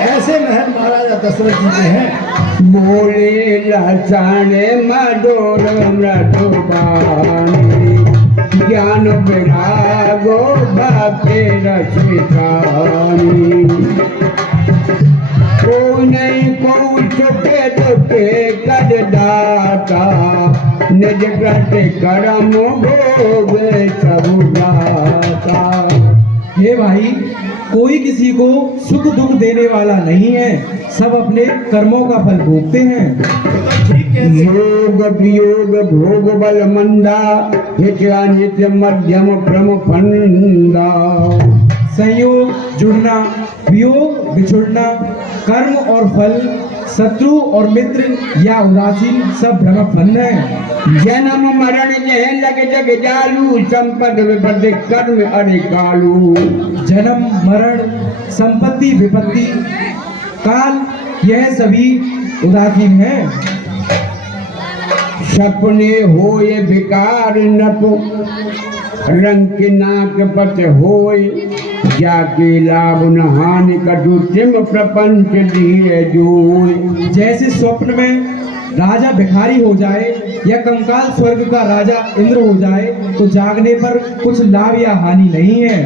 ऐसे महल महाराजा दशरथ जी के हैं। बोले लहसण मधुर मृदुबानी, ज्ञान विरागो भक्ति रसिकानी। को नहीं को चुके दुखे कर दाता, निज कृत कर्म भोगे सब दाता। हे भाई, कोई किसी को सुख दुख देने वाला नहीं है, सब अपने कर्मों का फल भोगते हैं। योग वियोग भोग बल मंदा, हित्या नित्य मध्यम प्रम फंदा। संयोग जुड़ना, वियोग बिछुड़ना, कर्म और फल, शत्रु और मित्र या उदासीन सब भ्रम फल है। जन्म मरण यह लग जग जालू, संपद विपत्ति कर्म अरे कालू। जन्म मरण संपत्ति विपत्ति काल, यह सभी उदासीन है। सपने होए विकार नप, रंग नाक पत होए, जाके लाभ न हानि कटु तिम प्रपंच दिए जोए। जैसे स्वप्न में राजा भिखारी हो जाए या कंकाल स्वर्ग का राजा इंद्र हो जाए, तो जागने पर कुछ लाभ या हानि नहीं है।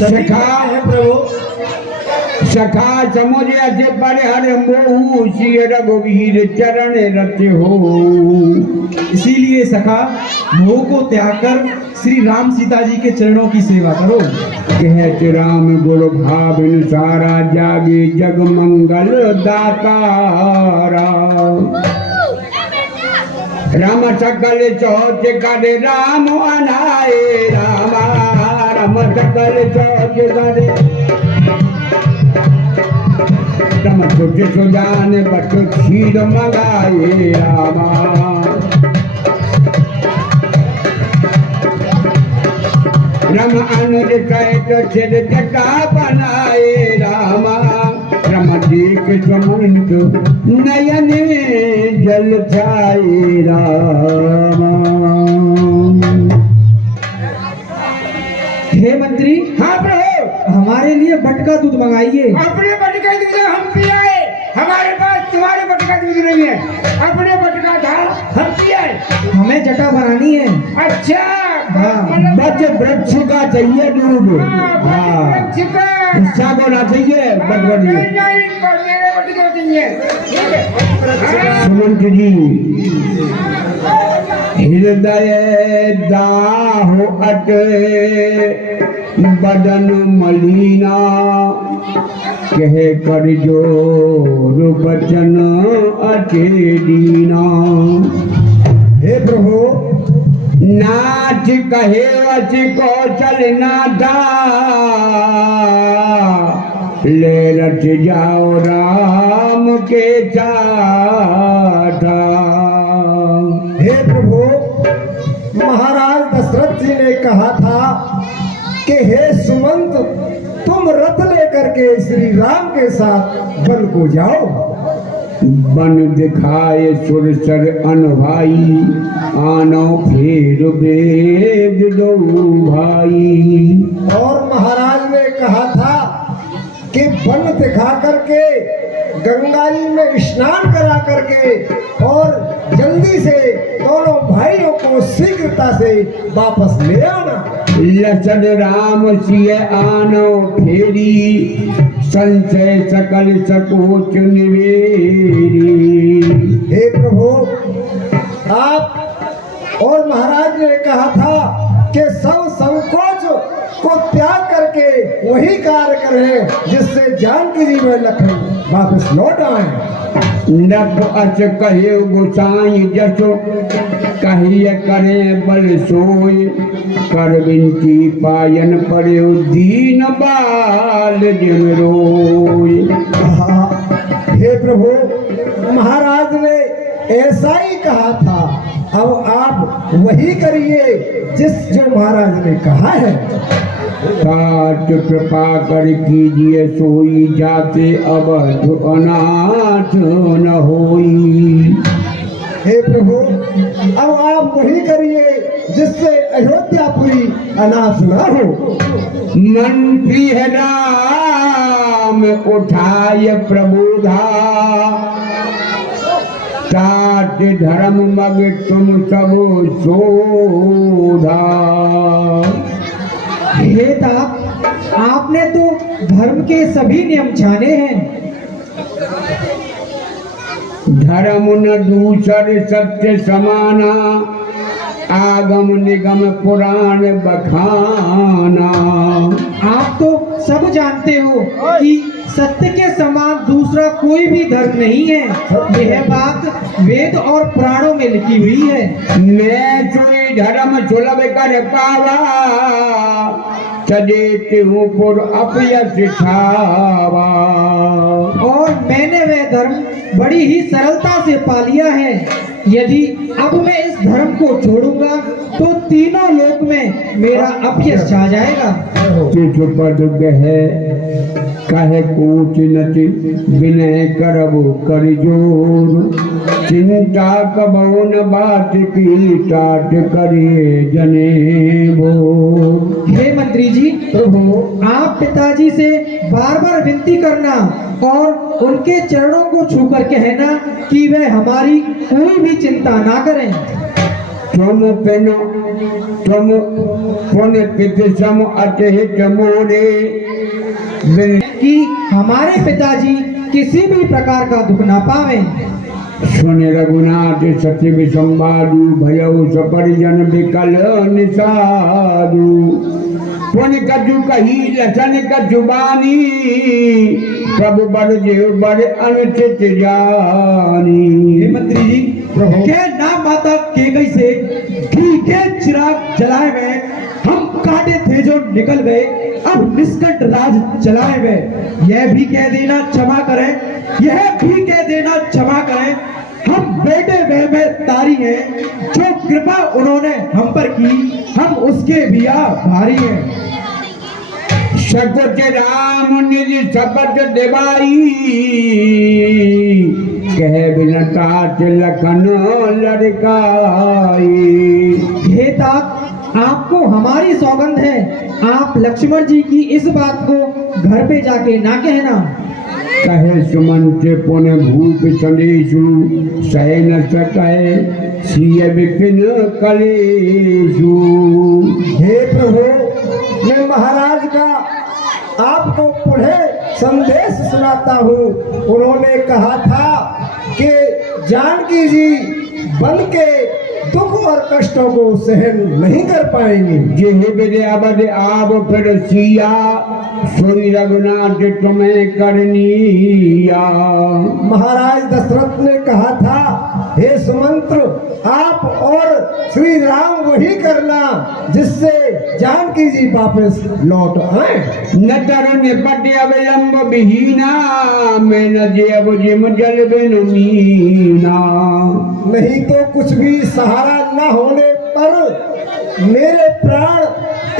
सखा है प्रभु। सखा समुझ अस पर हर मोहू, सिय रघुवीर चरण रत हो। इसीलिए सखा, मोह को त्याग कर श्री राम सीता जी के चरणों की सेवा करो। कहत राम गुरु भाविन सारा, जागे जग मंगल दातारा। राम सकल चौच कर राम अनाए, रामा राम सकल चौच करे। तम तुझ सुजान बट क्षीर मंगाए, रामा रम अनुज कैत छिद जटा बनाए, रामा रम देख समंत नयन जल छाए, रामा। हे मंत्री, हाँ प्रभु, हमारे लिए बटका दूध मंगाइए। अपने बटका दूध हम पियाए, हमारे पास तुम्हारे बटका दूध नहीं है। अपने बटका था हम पियाए। हमें जटा बनानी है। अच्छा, हाँ। बच वृक्ष का चाहिए दूध। हाँ, हिस्सा को ना चाहिए बटवड़ी। सुमंत जी, हृदय दाहो अट बदन मलिना, कह कर जोर बचन अटे दीना। हे प्रभु, नाच कहे अच कौशल नाथा, ले रच जाओ राम के चाथा। हे प्रभु, महाराज दशरथ जी ने कहा था कि हे सुमंत, तुम रथ लेकर के श्री राम के साथ वन को जाओ। बन दिखाए सुरसर अनभाई, आनो फिर वेद दो भाई। और महाराज ने कहा था कि वन दिखा करके गंगा जी में स्नान करा करके और जल्दी से दोनों भाइयों को शीघ्रता से वापस ले आना। लसन राम सिय आनो फेरी, संशय सकल सकोच निवेरी। हे प्रभु, आप और महाराज ने कहा था कि सब संकोच को त्याग करके वही कार्य करें जिससे जानकी जी में लखन वापस लौट आए। नभ अच कहे गोसाई जसो, कहिए करे बल सोई, कर बिनती पायन पड़े दीन बाल जिम रोई। हे प्रभु, महाराज ने ऐसा ही कहा था, अब आप वही करिए जो महाराज ने कहा है। तात कृपा कर कीजिए सोई, जाते अवध अनाथ न होई। हे प्रभु, अब आप वही करिए जिससे अयोध्यापुरी अनाथ न हो। मन प्रिय राम नाम उठाय प्रबोधा, तात धर्म मग तुम सब शोधा। हे तात, आपने तो धर्म के सभी नियम जाने हैं। धर्म न दूसर सत्य समाना, आगम निगम पुराण बखाना। आप तो सब जानते हो कि सत्य के समान दूसरा कोई भी धर्म नहीं है। यह बात वेद और पुराणों में लिखी हुई है। मैं चुई धर्म सुलभ कर पावा, चदेते हूँ पुर अपयश ठावा। और मैंने वह धर्म बड़ी ही सरलता से पा लिया है। यदि अब मैं इस धर्म को छोड़ूंगा तो तीनों लोक में मेरा अपयश छा जाएगा। तिथ पद है कहे कूट नति, विनय करबो कर जोर। चिंता कबो न बात की, टाट करे जने भोर। हे मंत्री जी, प्रभु आप पिताजी से बार बार विनती करना और उनके चरणों को छूकर कहना कि वह हमारी कोई भी चिंता ना करें। तुम पुन पित सम अतिहित मोरे, कि हमारे पिताजी किसी भी प्रकार का दुख ना पावे। सुन रघुनाथ सत्य विसंवादु, भयउ सपरिजन विकल निषादु। पुन कछु कही लसन कछु बानी, प्रभु बड़ जेव बड़ अनुचित जानी। हे मंत्री जी, प्रभु के नाम माता केकई से घी के चिराग जलाए में हम काटे थे जो निकल गए, अब निष्कंठ राज चलाए में। यह भी कह देना क्षमा करें, यह भी कह देना क्षमा करें। हम बेटे वह में तारी हैं, जो कृपा उन्होंने हम पर की, हम उसके भी आभारी हैं। सकुच राम निज शपथ देवाई, कह बिन तात लखन लड़काई। हे तात, आपको हमारी सौगंध है, आप लक्ष्मण जी की इस बात को घर पे जाके ना कहना। कहे सुमंत पुन भूप संदेशु, सह न सके सिय विपिन कलेशु। हे प्रभु, मैं महाराज का आपको पुनः संदेश सुनाता हूँ। उन्होंने कहा था कि जानकी जी बन के दुख और कष्टों को सहन नहीं कर पाएंगे। जे बेदे अबद आप फिर सिया, सुनी रघुनाथ तुम्हें करनिया। महाराज दशरथ ने कहा था, हे सुमंत्र आप और श्री राम वही करना जिससे जानकी जी वापस लौट आए। न तरु निपट अविलंब विहीना, मैं न जेब जिम जल बिन मीना। नहीं तो कुछ भी सहारा न होने पर मेरे प्राण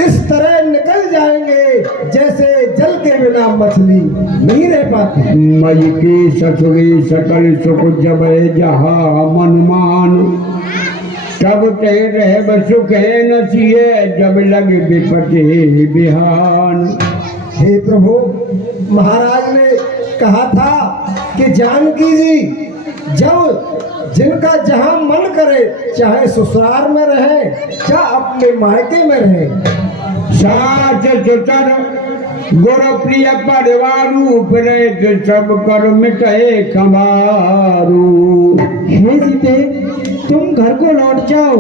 इस तरह निकल जाएंगे जैसे जल के बिना मछली नहीं रह पाती। मई की ससुरी सकल सुख जब जहा मनमान, तब ते रह सुख न सिए, जब लग विपति बिहान। हे प्रभु, महाराज ने कहा था कि जानकी जी जब जिनका जहां मन करे, चाहे ससुराल में रहे चाहे अपने मायके में रहे, साच सुतर गुर प्रिय परिवारू, प्रेत सब कर मिटे खमारू। हे सीते, तुम घर को लौट जाओ,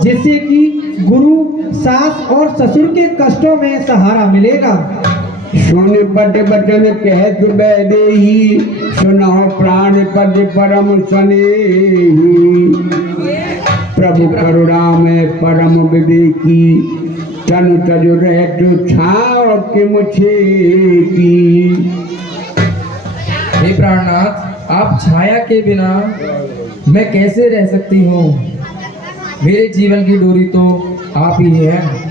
जिससे कि गुरु सास और ससुर के कष्टों में सहारा मिलेगा। सुन पद बचन कहत बैदेही, सुनो प्राण पद परम स्नेही। प्रभु करुणा में परम विवेकी, तनु तजु रहत छाव के मुझे की। हे प्राणनाथ, आप छाया के बिना मैं कैसे रह सकती हूँ। मेरे जीवन की डोरी तो आप ही हैं।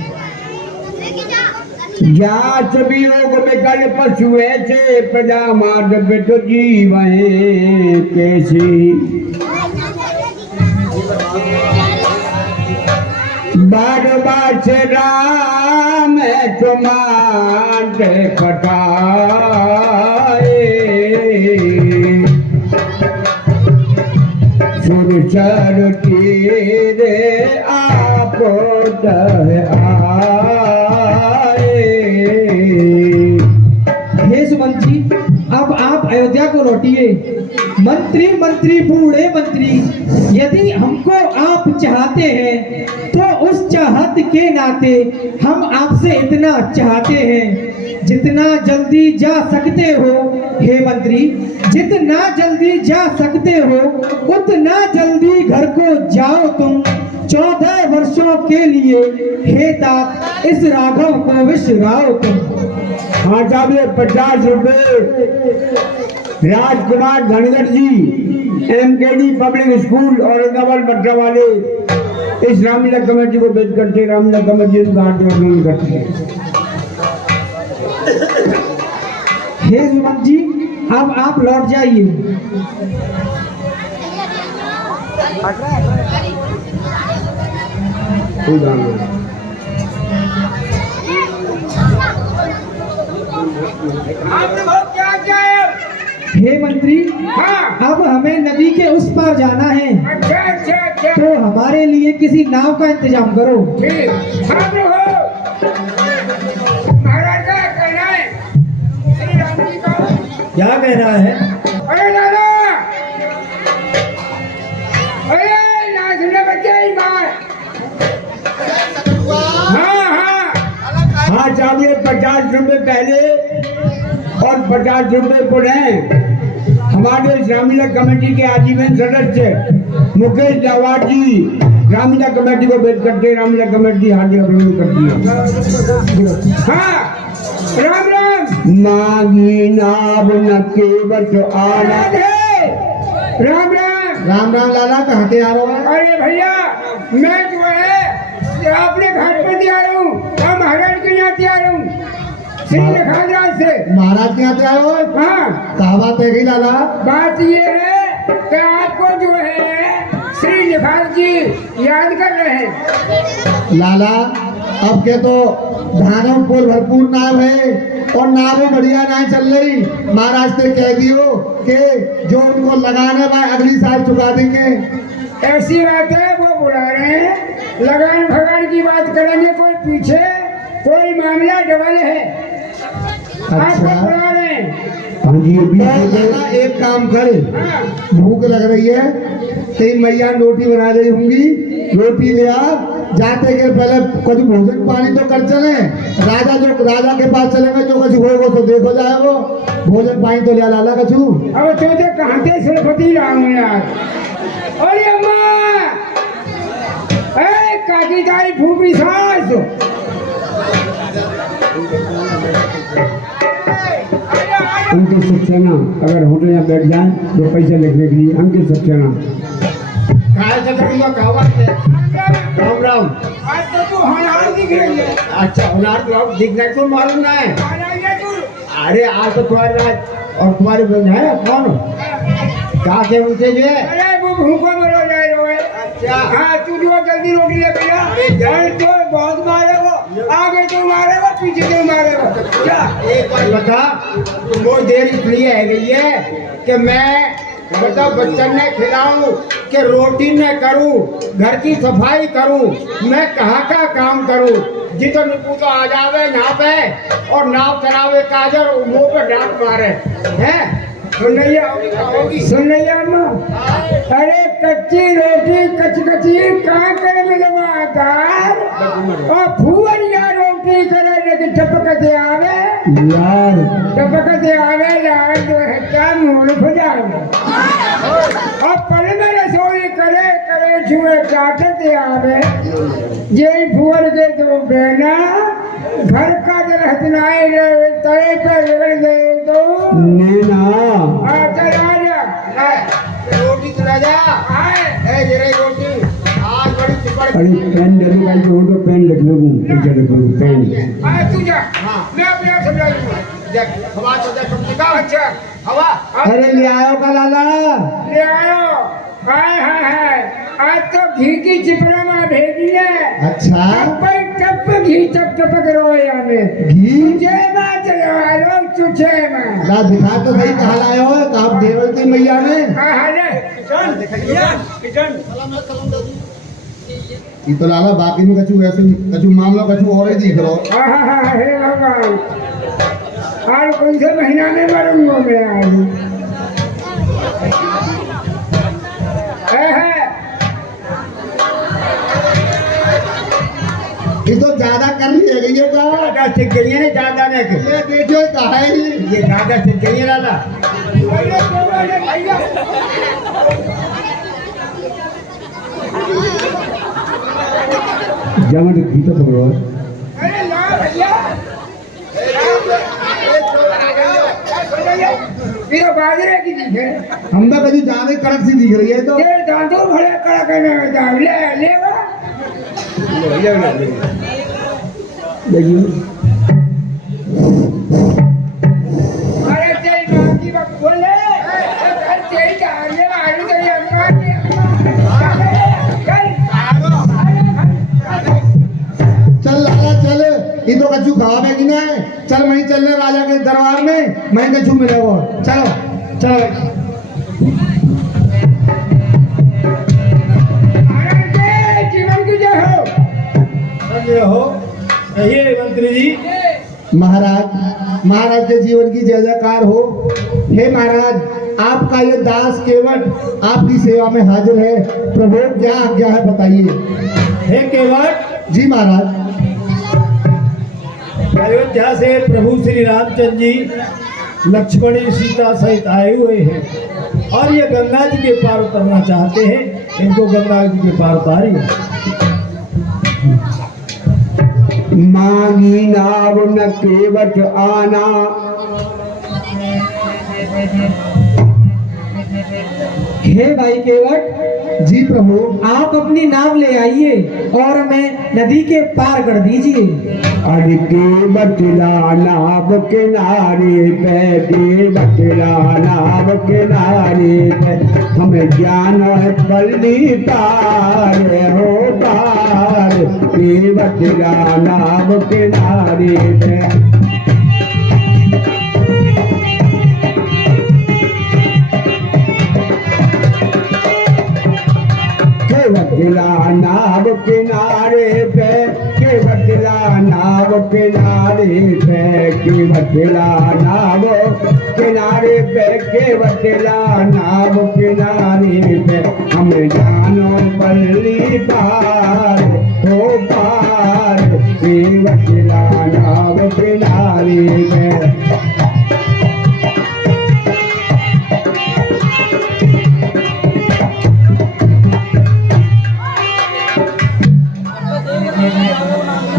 जात वियोग विकल पशु ऐसे, प्रजा मार्ग तो जीवन कैसी। बार बार से राम तुम्हारे पटाए, सुरसर तेरे आपो आए। हे सुमंत जी, अब आप अयोध्या को लौटिए। मंत्री मंत्री बूढ़े मंत्री, यदि हमको आप चाहते हैं तो उस चाहत के नाते हम आपसे इतना चाहते हैं, जितना जल्दी जा सकते हो हे मंत्री, जितना जल्दी जा सकते हो उतना जल्दी घर को जाओ तुम। 14 वर्षों के लिए हे तात इस राघव को विश्राओ तुम। हाँ साहब, 50 रुपए राजकुमार धनगर जी, MKD पब्लिक स्कूल औरंगाबाद मटरा वाले इस रामलीला कमेटी को भेज करते, रामलीला कमेटी घाट वर्णन करते हैं। हे सुमंत जी, अब आप लौट जाइए। हे मंत्री, अब हमें नदी के उस पार जाना है। अच्छा। तो हमारे लिए किसी नाव का इंतजाम करो। महाराज का कहना है, श्री राम जी का। क्या कह रहा है? अरे दादा, अरे नाचने बच्चे ही बात। हाँ। हाँ साहब, 50 रुपए पहले और 50 रुपए पुनः हमारे रामलीला कमेटी के आजीवन सदस्य मुकेश जावार जी रामलीला कमेटी को भेज करते, रामलीला कमेटी हार्दिक अभिनंदन करती है। हाँ, राम राम। मांगी नाव न केवट आना। राम राम। राम राम लाला, कहाँ के आ रहे हो? अरे भैया, मैं जो है अपने घर पे आ रहा हूँ और महाराज के यहाँ आ रहा हूँ, श्री लखानराज से। महाराज के यहाँ पे आए हो? हाँ, कहा बात है गई लाला? बात ये है कि आपको जो है श्री लिखान जी याद कर रहे हैं। लाला, अब के तो धानों पोल भरपूर नाव है और नाव बढ़िया नहीं चल रही। महाराज ने कह दियो कि जो उनको लगाने वाले अगली साल चुका देंगे। ऐसी बात है, वो बुला रहे हैं, लगान भगान की बात करेंगे। कोई पीछे कोई मामला डबल है, आपको बुला रहे हैं। हाँ जी, ये भी तो लाला एक काम करे, हाँ, भूख लग रही है, तेरी मैया रोटी बना रही होंगी, रोटी ले आ। जाते के पहले कुछ भोजन पानी तो कर चले। राजा के पास चलेंगे, जो कुछ होगा तो देखो जाएगा। भोजन पानी तो ले आ लाला कछु। अब चौथे कहाँ से सरस्वती रहा हूँ यार। अरे अम्मा, काकी तारी फूफी सास। अंकित सक्सेना अगर होटल में बैठ जाए तो पैसे लिखने के लिए अंकित सक्सेना। राम राम। आज तो तू होनहार दिख रही है। अच्छा, होनार तो अब दिखना तो मालूम ना है। आना तू। अरे आज तो तुम्हारे राज और तुम्हारे बहन है कौन? कहा के उनसे जो है? अरे वो भूखा मरो जाए रो है। अच्छा। हाँ, तू जो जल्दी रोटी ले भैया। अरे तो बहुत मारे वो, आगे तो मारे वो, पीछे तो मारे वो। क्या? एक बात बता, बहुत देर इसलिए है गई है कि मैं मतलब बच्चन ने खिलाऊं कि रोटी न करूं, घर की सफाई करूं, मैं कहाँ का काम करूं। जितने पूछो आ जावे यहाँ पे और नाव चलावे काजर मुंह पे डांट मारे हैं। सुन रही अम्मा। अरे कच्ची रोटी कची कहाँ करे में लगा आकार और फूवरिया रोटी करे लेकिन टपकते आवे यार यार जो है क्या मुंह खुजावे और पल में रसोई करे छुए चाटते आवे। ये फूवर के तो बेना घर का दरख्त नाई रहे तय पर रगड़ दे तो नैना चल आजा रोटी चला जा जरा रोटी आज बड़ी चिपड़। अरे पेन दे दो भाई, तो पेन लिख लो, पीछे लिख लो पेन। तू जा। हाँ। मैं अपने आप समझा दूंगा। देख हवा तो देख कम से कम। अच्छा हवा अरे ले आयो का लाला। ले आयो। हाय आज तो घी की चिपड़ा में भेजी है। अच्छा, टप घी टपक रोया में घी चुचे में चलो चुचे में। ला दिखा तो सही कहा लाए हो। आप देवल की मैया ने हाँ ये तो लाला बाकी में कछु ऐसे कछु मामला कछु और ही दिख रहा हे भगवान और कौन से महीना में मरूंगा मैं आज ये तो ज्यादा कर रही है ये का ज्यादा सीख गई है ना, ज्यादा नहीं कि ये देखिए कहा है ये ज्यादा सीख गई है लाला। जमन भीतर पकड़ो अरे ला भैया ये तो बाजरे की चीज है। हम तो कभी ज्यादा कड़क सी दिख रही है तो ये दांतों भरे कड़क है ना दाम ले ले देखिए अरे तेरी मां की बात बोले घर तेरी जाने वाली तो ये अम्मा की चल लाला चल ये तो कछु खराब है कि नहीं चल वहीं चलने राजा के दरबार में मैं कछु मिलेगा चलो चलो जीवन की जय हो समझे हो ये मंत्री जी। महाराज महाराज के जीवन की जय जयकार हो। हे महाराज आपका ये दास केवट आपकी सेवा में हाजिर है। प्रभु क्या आज्ञा है बताइए। हे केवट जी महाराज अयोध्या से प्रभु श्री रामचंद्र जी लक्ष्मणी सीता सहित आए हुए हैं और ये गंगा जी के पार उतरना चाहते हैं। इनको गंगा जी के पार उतारिए। मांगी नाव न केवट आना हे भाई केवट, जी प्रभु आप अपनी नाव ले आइए और हमें नदी के पार कर दीजिए। अरे के बटला नाव किनारे पे के बटला नाव किनारे पे हमें ज्ञान है पल्ली पार हो पार के बटला नाव किनारे पे। बदला नाव किनारे पे के बदला नाव किनारे पे के बदला नाव किनारे पे के बदला नाव किनारे पे हम जानो पल्ली पार हो पार के बदला नाव किनारे पे।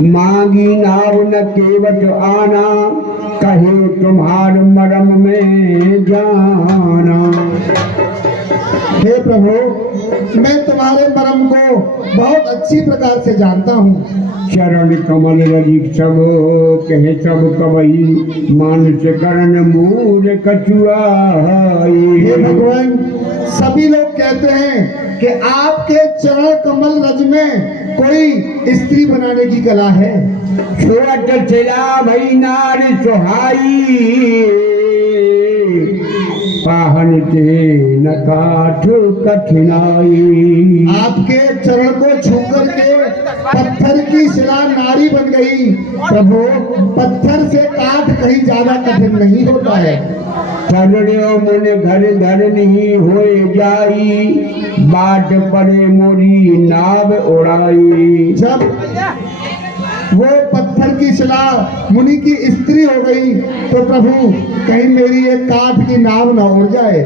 मांगी नाव न केवट आना कहे तुम्हार मरम में जाना। हे प्रभु मैं तुम्हारे मरम को बहुत अच्छी प्रकार से जानता हूँ। चरण कमल रजिक सब कहे सब कवई मानस करण मूर कछुआ। हे भगवान सभी लोग कहते हैं कि आपके चरण कमल रज में कोई स्त्री बनाने की कला है। छोट चला भई नार सुहाई पाहन ते न काठ कठिनाई। आपके चरण को छूकर के पत्थर की शिला नारी बन गई। प्रभु पत्थर से काट कहीं ज्यादा कठिन नहीं होता है। चरणों मन घर घर नहीं होए जाई बाट पड़े मोरी नाव उड़ाई। जब वो पत्थर की शिला मुनि की स्त्री हो गई तो प्रभु कहीं मेरी एक काठ की नाव न उड़ जाए।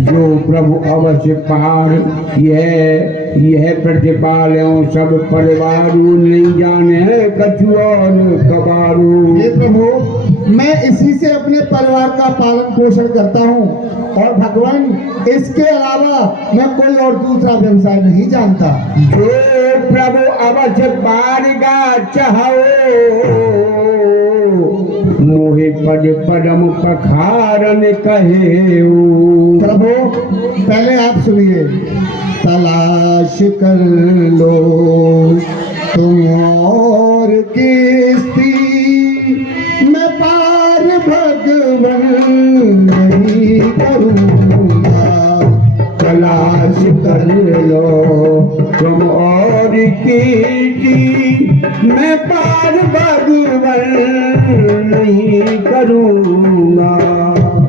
जो प्रभु अवश्य पार यह प्रतिपाल सब परिवार नहीं जाने कछु और कबारू। हे प्रभु मैं इसी से अपने परिवार का पालन पोषण करता हूँ और भगवान इसके अलावा मैं कोई और दूसरा व्यवसाय नहीं जानता। जो प्रभु अवश्य पार गा चाहो मोहे पद पदम पखारन कहे। प्रभु पहले आप सुनिए। तलाश कर लो तुम और किस्ती मैं पार भगवन नहीं करूँ। लो तुम और कीर्ति मैं पार भगवन नहीं करूँगा।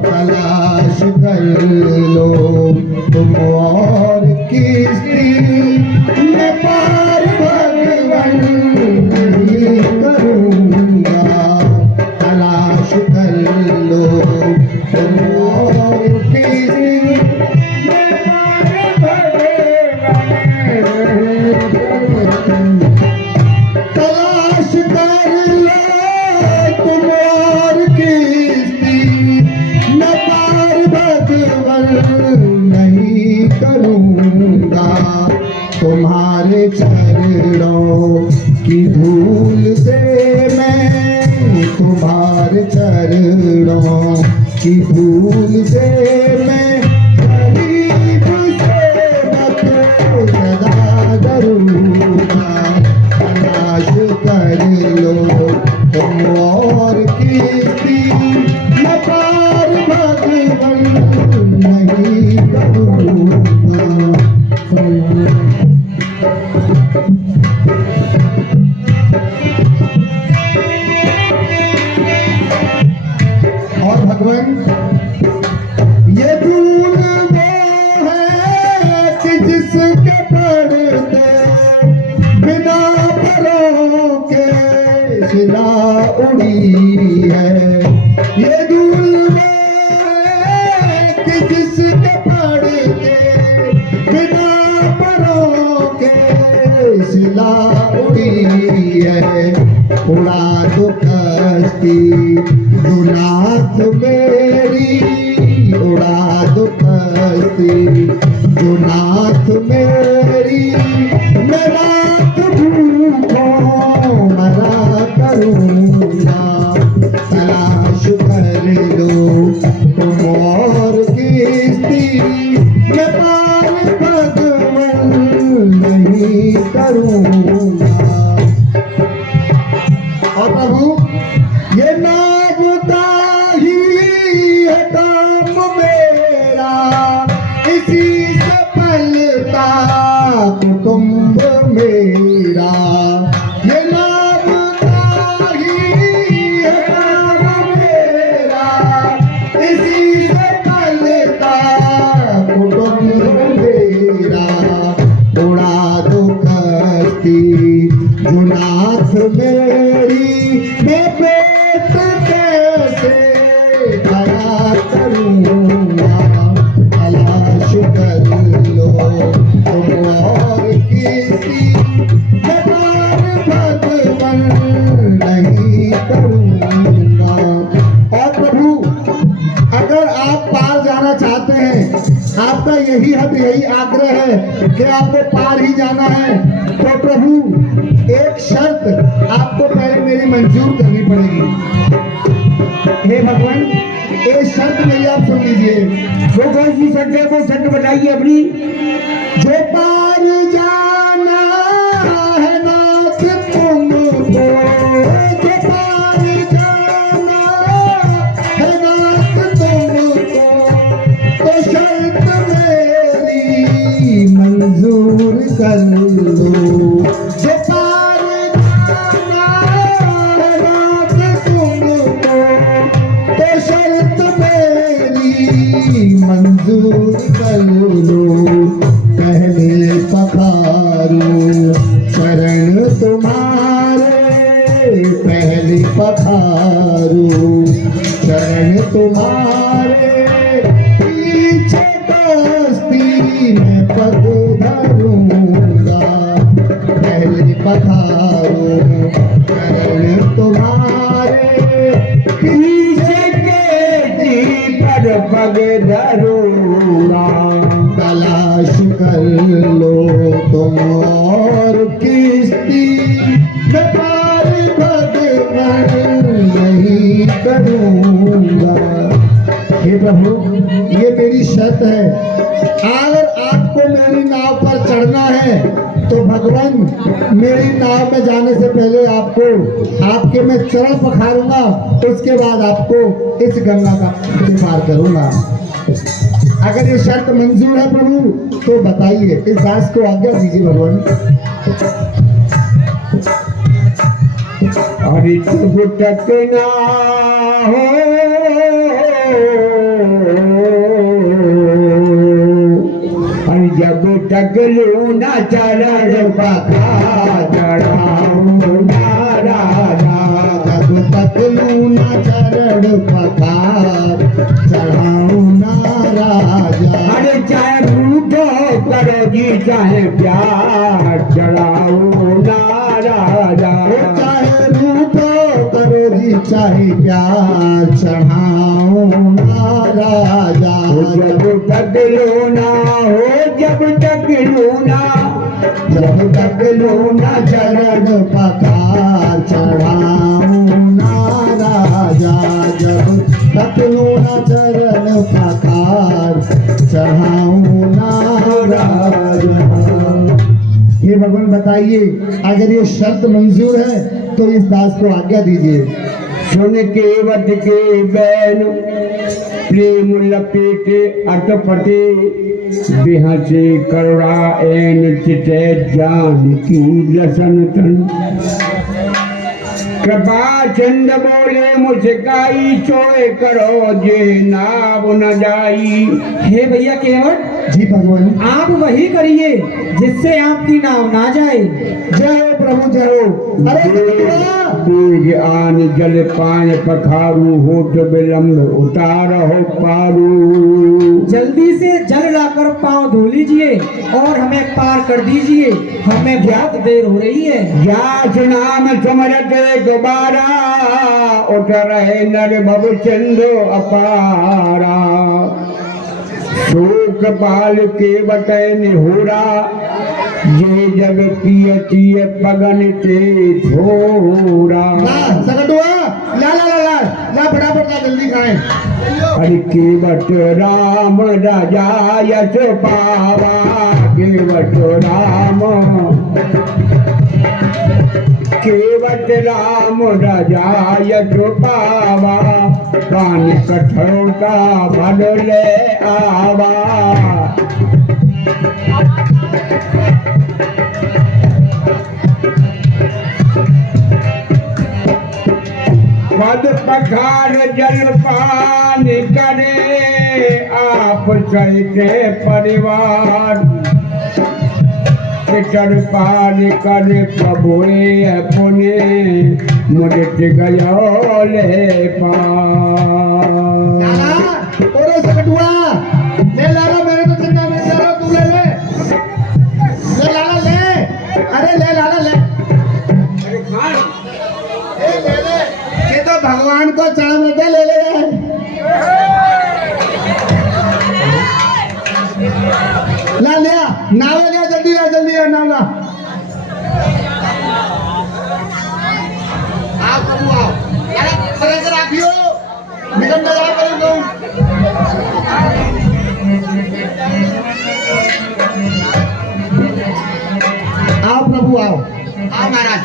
तलाश कर लो तुम और किसी मैं पार भगवन नहीं करूँगा। तलाश कर लो तुम और किसी मैं पार भगवन नहीं करूँगा। तलाश कर लो तुम और किसी मैं पार भगवन नहीं करूँगा। तुम्हारे चरणों की धूल से मैं तुम्हारे चरणों की धूल से मैं गरीब सेवक सदा डरूँगा। तलाश कर लो तुम और किसी मैं पार भगवन नहीं करूँगा। और भगवान ये धूल वो है कि जिसके पड़ते बिना परों के शिला उड़ी है। ये धूल वो है कि जिसके पड़ते बिना परों के शिला उड़ी है। उड़ा दो कश्ती जो नाथ मेरी, उड़ा दो कश्ती जो नाथ मेरी। मैं रात भूखों मरा करूँगा। तलाश कर लो तुम और किसी मैं पार भगवन नहीं करूँगा। और प्रभु ये नागुता ही है काम मेरा, इसी सफलता कुटुंब मेरा। ये नागुता ही है काम मेरा, इसी सफलता कुटुंब मेरा। उड़ा दो कश्ती जो नाथ मेरी, मैं पेट कैसे खड़ा करूँगा। तलाश कर लो तुम और किसी मैं पार भगवन नहीं करूँगा। और प्रभु अगर आप पार जाना चाहते हैं, आपका यही हक यही आग्रह है कि आपको पार ही जाना है, तो प्रभु एक शर्त आपको पहले मेरी मंजूर करनी पड़ेगी। हे भगवान एक शर्त मेरी आप सुन लीजिए। वो कौन सी शर्त है? वो शर्त बताइए अपनी। जो पार जाना है नाथ तुमको, जो पार जाना है नाथ तुमको, तो शर्त मेरी मंजूर कर लो। जो पार जाना है नाथ तुमको, तो शर्त मेरी मंजूर कर लो। पहले पखारो शरण तुम्हारे, पहले पखारो शरण तुम्हारे। पीछे दोस्ती में पग धरूंगा। पहले पखारो शरण तुम्हारे, पीछे के जी पर पग धरूंगा। तलाश कर लो तुम और किसी मैं पार भगवन नहीं करूँगा। हे प्रभु ये मेरी शर्त है, अगर आपको मेरी नाव पर चढ़ना है तो भगवान मेरी नाव में जाने से पहले आपको आपके मैं चरण पखारूंगा, उसके बाद आपको इस गंगा का पार करूंगा। अगर ये शर्त मंजूर है प्रभु तो बताइए, इस दास को आज्ञा दीजिए भगवान। अरे तब तक ना हो अरे जब तक लूना चरण पका चढ़ाऊं ना राजा, जब तक लूना चरण पखार चढ़ाऊं ना राजा। अरे चाहे रूठो करो जी चाहे प्यार चढ़ाऊं ना राजा, चाहे रूठो करो जी चाहे प्यार चढ़ाऊं ना राजा। जब तक लूना हो जब तक लूना, जब तक लूना चरण पखार चढ़ाऊं ना राजा, जब तक लूना चरण पखार चढ़ाऊं ना राजा। हे भगवान बताइए, अगर ये शर्त मंजूर है तो इस दास को आज्ञा दीजिए। सुन के वट के बैन प्रेम लपेटे अटपटे, बिहसे करुणा एन चिते जान की लसन तन। कृपा चंद बोले मुझकाई चोए करो जे नाव न जाई। हे भैया केवट, जी भगवान। आप वही करिए जिससे आपकी नाव ना जाए। जय हो प्रभु जय हो। अरे भगवान, बीज आन जल पाए पखारू, होठ विलम्ब उतार हो पारू। जल्दी से जल लाकर पांव धो लीजिए और हमें पार कर दीजिए, हमें बहुत देर हो रही है। जास नाम समरत दोबारा, उठ रहे नर भव चंदो अपारा। शोक पाल के बतैन होरा, ये जग पिय तिय पगन ते छोरा। ला सकटुआ, ला ला ला ला ला फटाफट ला, जल्दी खाएं। अरे केवट राम राजा यश पावा, केवट राम केवट राम राजा यश पावा। कान कठोटा बदले आवा, पद पखार जल पान करे, आप सहित परिवार। चर पार कर प्रभुए अपने, मुझत गयो ले पार। ओरे सकटुआ, ले लाला, मेरे तो चिंता में जा रहा, तू ले ले। ले लाला ले, अरे ले लाला ले। ए ले ले, ये तो भगवान को चढ़ दे, ले ले। ला लिया, नावे लिया, जल्दी ला, जल्दी ला, नाव ला। आओ प्रभु आओ, अरे खड़े कर रखियो, निकल जा करो तो। आओ प्रभु आओ, आओ महाराज।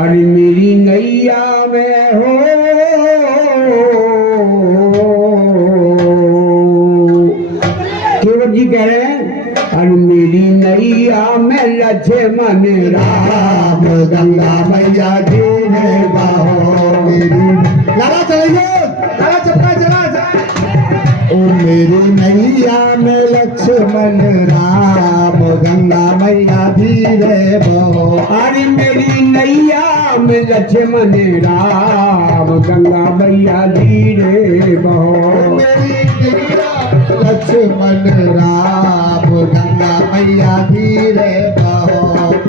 अरे मेरी नैया में हो केवट जी कह रहे हैं, अरे मेरी नैया में लक्ष्मण राम, गंगा मैया दीन बहो मेरी। लाला चलिए, लाला चप्पा चला जा। ओ मेरी नैया में लक्ष्मण राम, गंगा मैया धीरे बहो। अरे मेरी नैया में लक्ष्मण राम, गंगा मैया धीरे बहो। मेरी नैया लक्ष्मण राम, गंगा मैया धीरे बहो।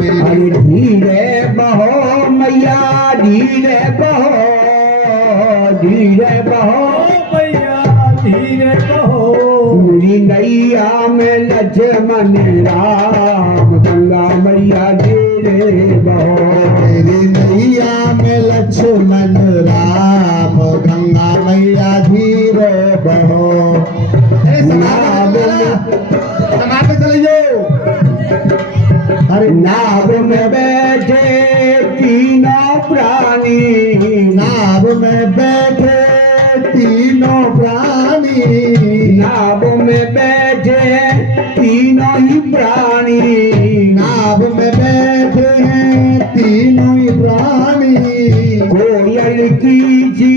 अरे धीरे बहो मैया धीरे बहो भैया धीरे कहो मेरी नैया में लक्ष्मण राम गंगा मैया धीरे बहो मेरी नैया में लक्ष्मण राम गंगा मैया धीरे बहो। समाज पे चले जाओ। अरे नाव में बैठे तीनों प्राणी नाव में बैठे तीनों प्राणी नाव में बैठे तीनों ही प्राणी नाव में बैठे हैं तीनों ही प्राणी कोयल की सी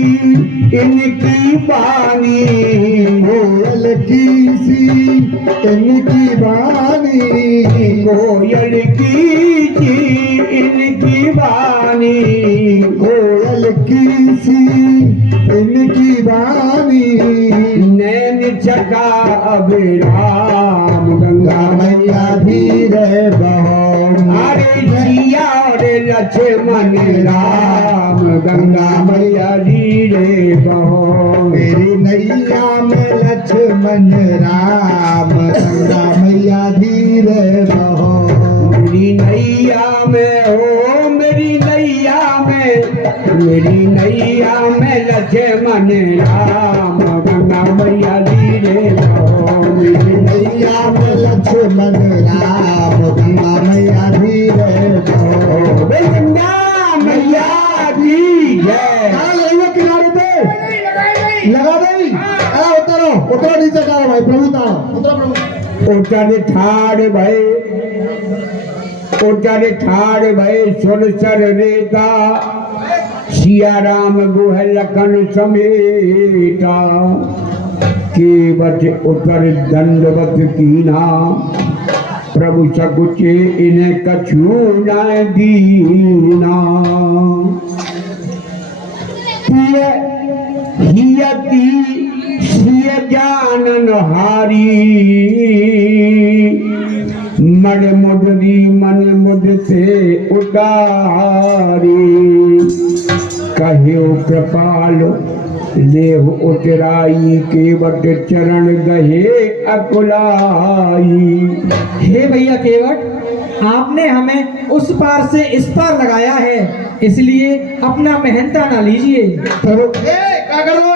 इनकी बानी कोयल की सी इनकी बानी कोयल की सी इनकी बानी कोयल की सी इनकी बानी नैन चका अभिराम गंगा मैया धीरे बहो। अरे जिया रे लक्ष्मण राम गंगा मैया धीरे बहो मेरी नैया में लक्ष्मण राम गंगा मैया धीरे बहो। मेरी नैया में हो मेरी नैया में लक्ष्मण राम गंगा मैया धीरे बहो मेरी नैया में लक्ष्मण राम गंगा मैया धीरे बहो। गंगा मैया जी जय कहाँ लगी वो किनारे पे लगा दई। अरे उतरो उतरो नीचे करो भाई प्रभु था उतरो प्रभु। उतर ठाड़ भय सुन सर रेता सिया राम गुह लखन समेता केवट उतर दंडवत कीना प्रभु सकुचे इन्हें कछु न दीना हियती सिय जानन हारी मड़ मुदरी मन मुदते उतारी कहो कृपाल देव उतराई केवट चरण गहे अकुलाई। हे भैया केवट आपने हमें उस पार से इस पार लगाया है इसलिए अपना मेहनता ना लीजिए। प्रभु क्या कर रहे हो?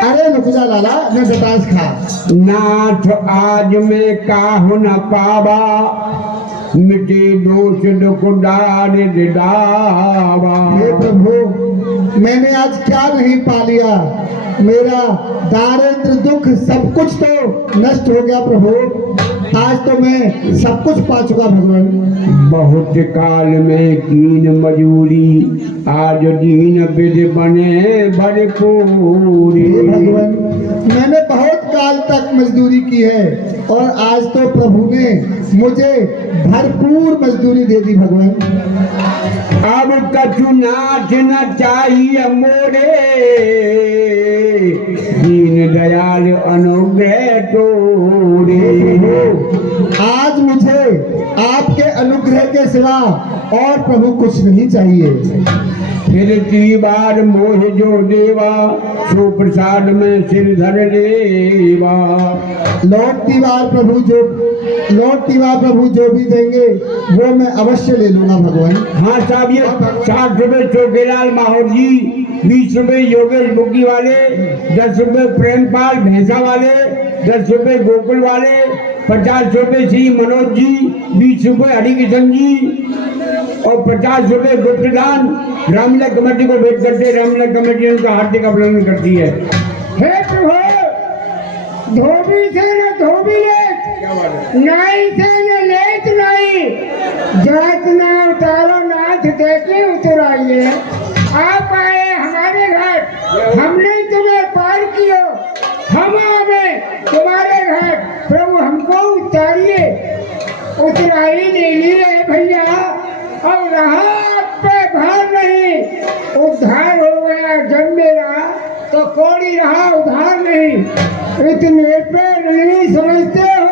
अरे नुकुजा लाला मैं बतास खा नाथ आज में काहु न पावा मिटे दोष दुख डार दावा। हे प्रभु मैंने आज क्या नहीं पा लिया मेरा दारिद्र दुख सब कुछ तो नष्ट हो गया प्रभु। आज तो मैं सब कुछ पा चुका भगवान। बहुत काल में कीन मजूरी आज दीन विद बने भरपूरी। हे भगवान मैंने बहुत काल तक मजदूरी की है और आज तो प्रभु ने मुझे भरपूर मजदूरी दे दी भगवान। अब कछु नाथ न चाहिए मोरे दीन दयाल अनुग्रह तोरे। आज मुझे आपके अनुग्रह के सिवा और प्रभु कुछ नहीं चाहिए। फिर की बार मोह जो देवा सो प्रसाद में सिर धर लेवा। लौटती बार प्रभु जो भी देंगे वो मैं अवश्य ले लूंगा भगवान। हाँ साहब ये 60 रुपए चौकीलाल माहौर जी 20 रुपए योगेश बुग्गी वाले 10 रुपए प्रेमपाल भैंसा वाले 10 रुपए गोकुल वाले 50 रुपए श्री मनोज जी 20 रुपए हरिकिशन जी और 50 रुपए गुप्तदान रामलला कमेटी को भेंट करते। रामलला कमेटी उनका हार्दिक अभिनंदन करती है। हे प्रभु धोबी से न धोबी लेत नाई से न लेत नाई जात ना उतारो नाथ देखे उतराइए। आप आए हमारे घर हमने तुम्हें पार किया हम आवे तुम्हारे घर प्रभु हमको उतारिए। उतराई नहीं लिए भैया अब रहा आप पे भार नहीं उद्धार हो गया जब मेरा तो कोड़ी रहा उधार नहीं। इतने पे नहीं समझते हो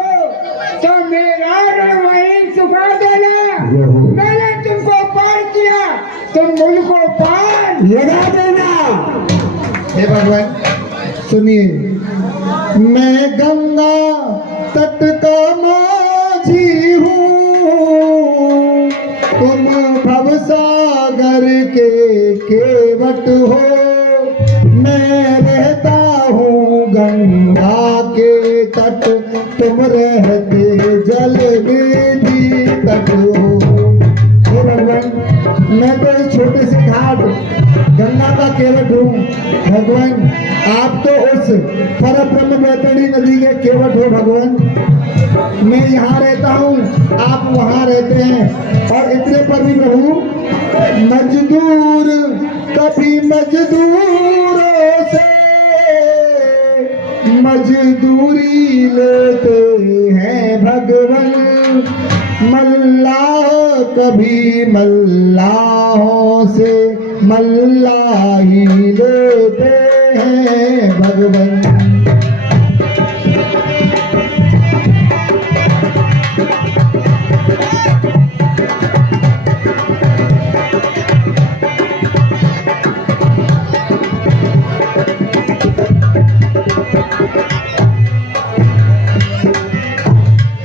तो मेरा ऋण वहीं चुका देना। तुम मुझको पार लगा देना। हे भगवान सुनिए, मैं गंगा तट का माझी हूँ, तुम भवसागर के केवट हो। मैं रहता हूँ गंगा के तट, तुम रहते जल निधि तट हो। हे भगवान, मैं तो इस छोटे से घाट गंगा का केवट हूँ। भगवान आप तो उस परब्रह्म बैतरणी नदी के केवट हो। भगवान मैं यहाँ रहता हूँ, आप वहाँ रहते हैं, और इतने पर भी प्रभु मजदूर कभी मजदूरों से मजदूरी लेते हैं। भगवान मल्लाह कभी मल्लाहों से मल्लाही लेते हैं। भगवान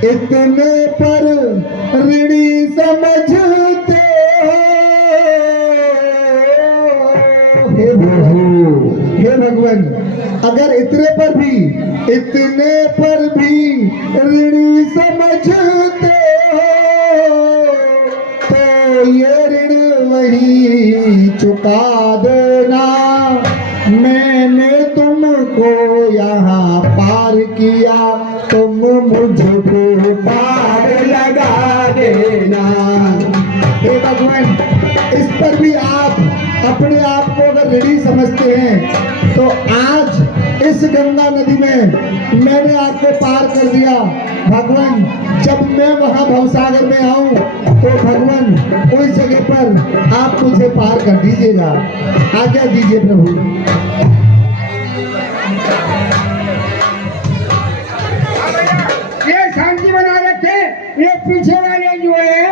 इतने पर ऋणी समझते हो। हे भगवान अगर इतने पर भी ऋणी समझते हो, तो ये ऋण वही चुका देना। मैंने तुमको यहाँ पार किया, तुम मुझको पार लगा देना। हे भगवान इस पर भी आप अपने आप को अगर ऋणी समझते हैं, तो आज इस गंगा नदी में मैंने आपको पार कर दिया। भगवान जब मैं वहां भवसागर में आऊं, तो भगवान उस जगह पर आप मुझे पार कर दीजिएगा। आज्ञा दीजिए प्रभु। ये शांति बना रखे, ये पीछे वाले जो है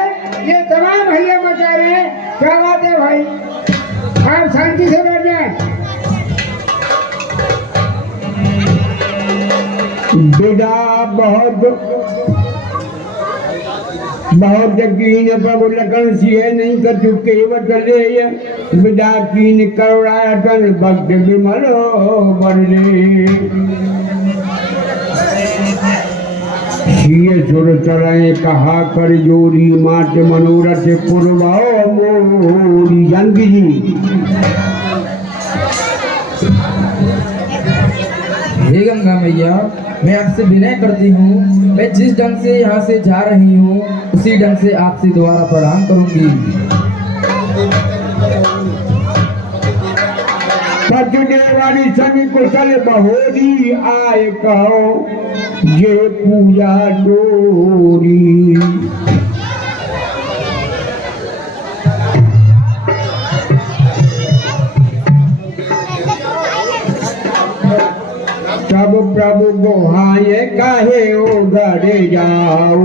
ये तमाम हल्ले मचा रहे हैं। क्या बात है भाई, आप शांति से बैठ जाए। बेटा बहुत यकीन प्रभु लखन सिए नहीं कर चुके बदले बिदा कीन करुणा तन भक्त विमलो बरले। सिए सुर चढ़ाए कहा कर जोरी मात मनोरथ पुरवाओ मोरी। जानकी जी हे गंगा मैया, मैं आपसे विनय करती हूँ, मैं जिस ढंग से यहाँ से जा रही हूँ उसी ढंग से आपसे दोबारा प्रणाम करूंगी। वाली सभी कुशल बहोरी आए कहो ये पूजा डोरी। तब प्रभु गोहाए काहे ओ घरे जाओ।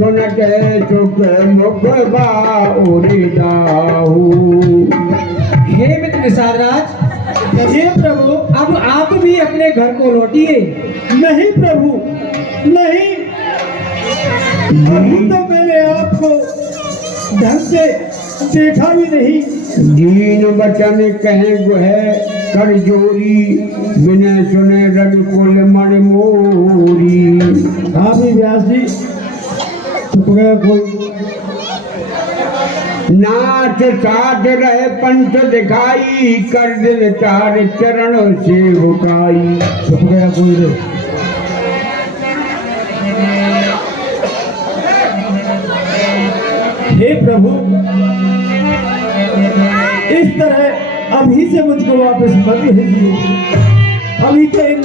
सुनते चुप मुख बाउरी दाऊ। हे मित्र निषादराज, हे प्रभु अब आप भी अपने घर को लौटिए। नहीं प्रभु नहीं, अभी तो मैंने आपको ढंग से देखा भी नहीं। दीन वचन कहे गुहे कर जोरी, बिना सुने रघुकुल मन मोरी। हाँ भी व्यास जी, चुप गया कोई। नाथ साथ रहे पंथ दिखाई, कर दिल चार चरण से हुकाई। चुप गया कोई रे। हे प्रभु इस तरह अभी से मुझको वापस मत भेजिए। अभी तो इन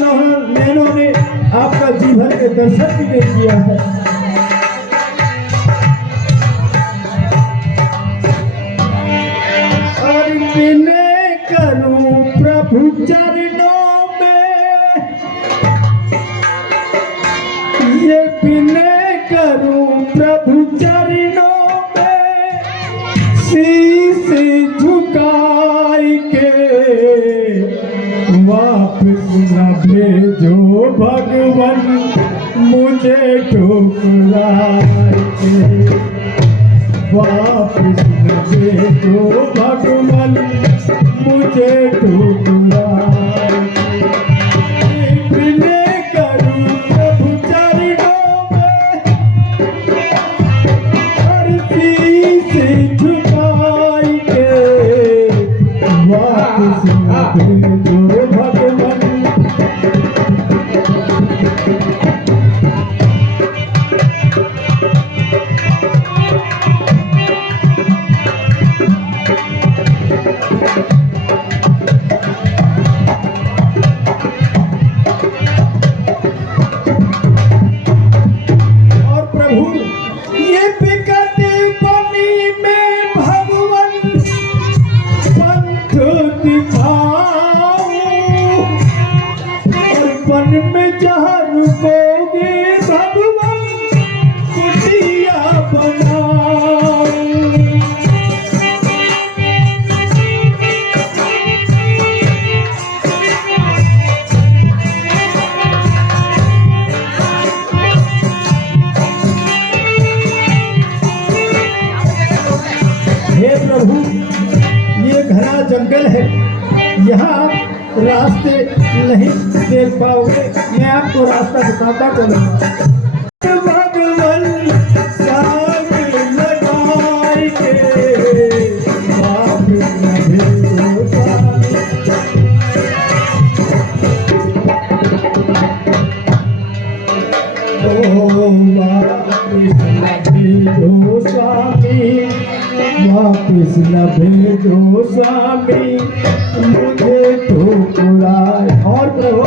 नैनों ने आपका जीवन के दर्शन भी नहीं किया है। और विनय करूं प्रभु चरणों में, ये विनय करूं प्रभु चरणों में, शीश झुकाई के वापस न भेजो भगवन मुझे ठुकराए के, वापस न भेजो भगवन मुझे ठुकराए के। विनय करूं प्रभु चरणों में, हर शीश झुकाई के वापस न भेजो भगवन। और प्रभु ये बिकट पानी में भगवन पंथ दिखाओ, और वन में जहर बोगे भगवन कुटिया बनाओ। हे प्रभु, ये घना जंगल है, यहाँ आप रास्ते नहीं देख पाओगे, मैं आपको रास्ता बताता चलूंगा। भगवन साग लगाई के वापस न भेजो स्वामी। ओ वापस न भेजो स्वामी, वापस न भेजो स्वामी मुझे ठुकराए। और प्रभु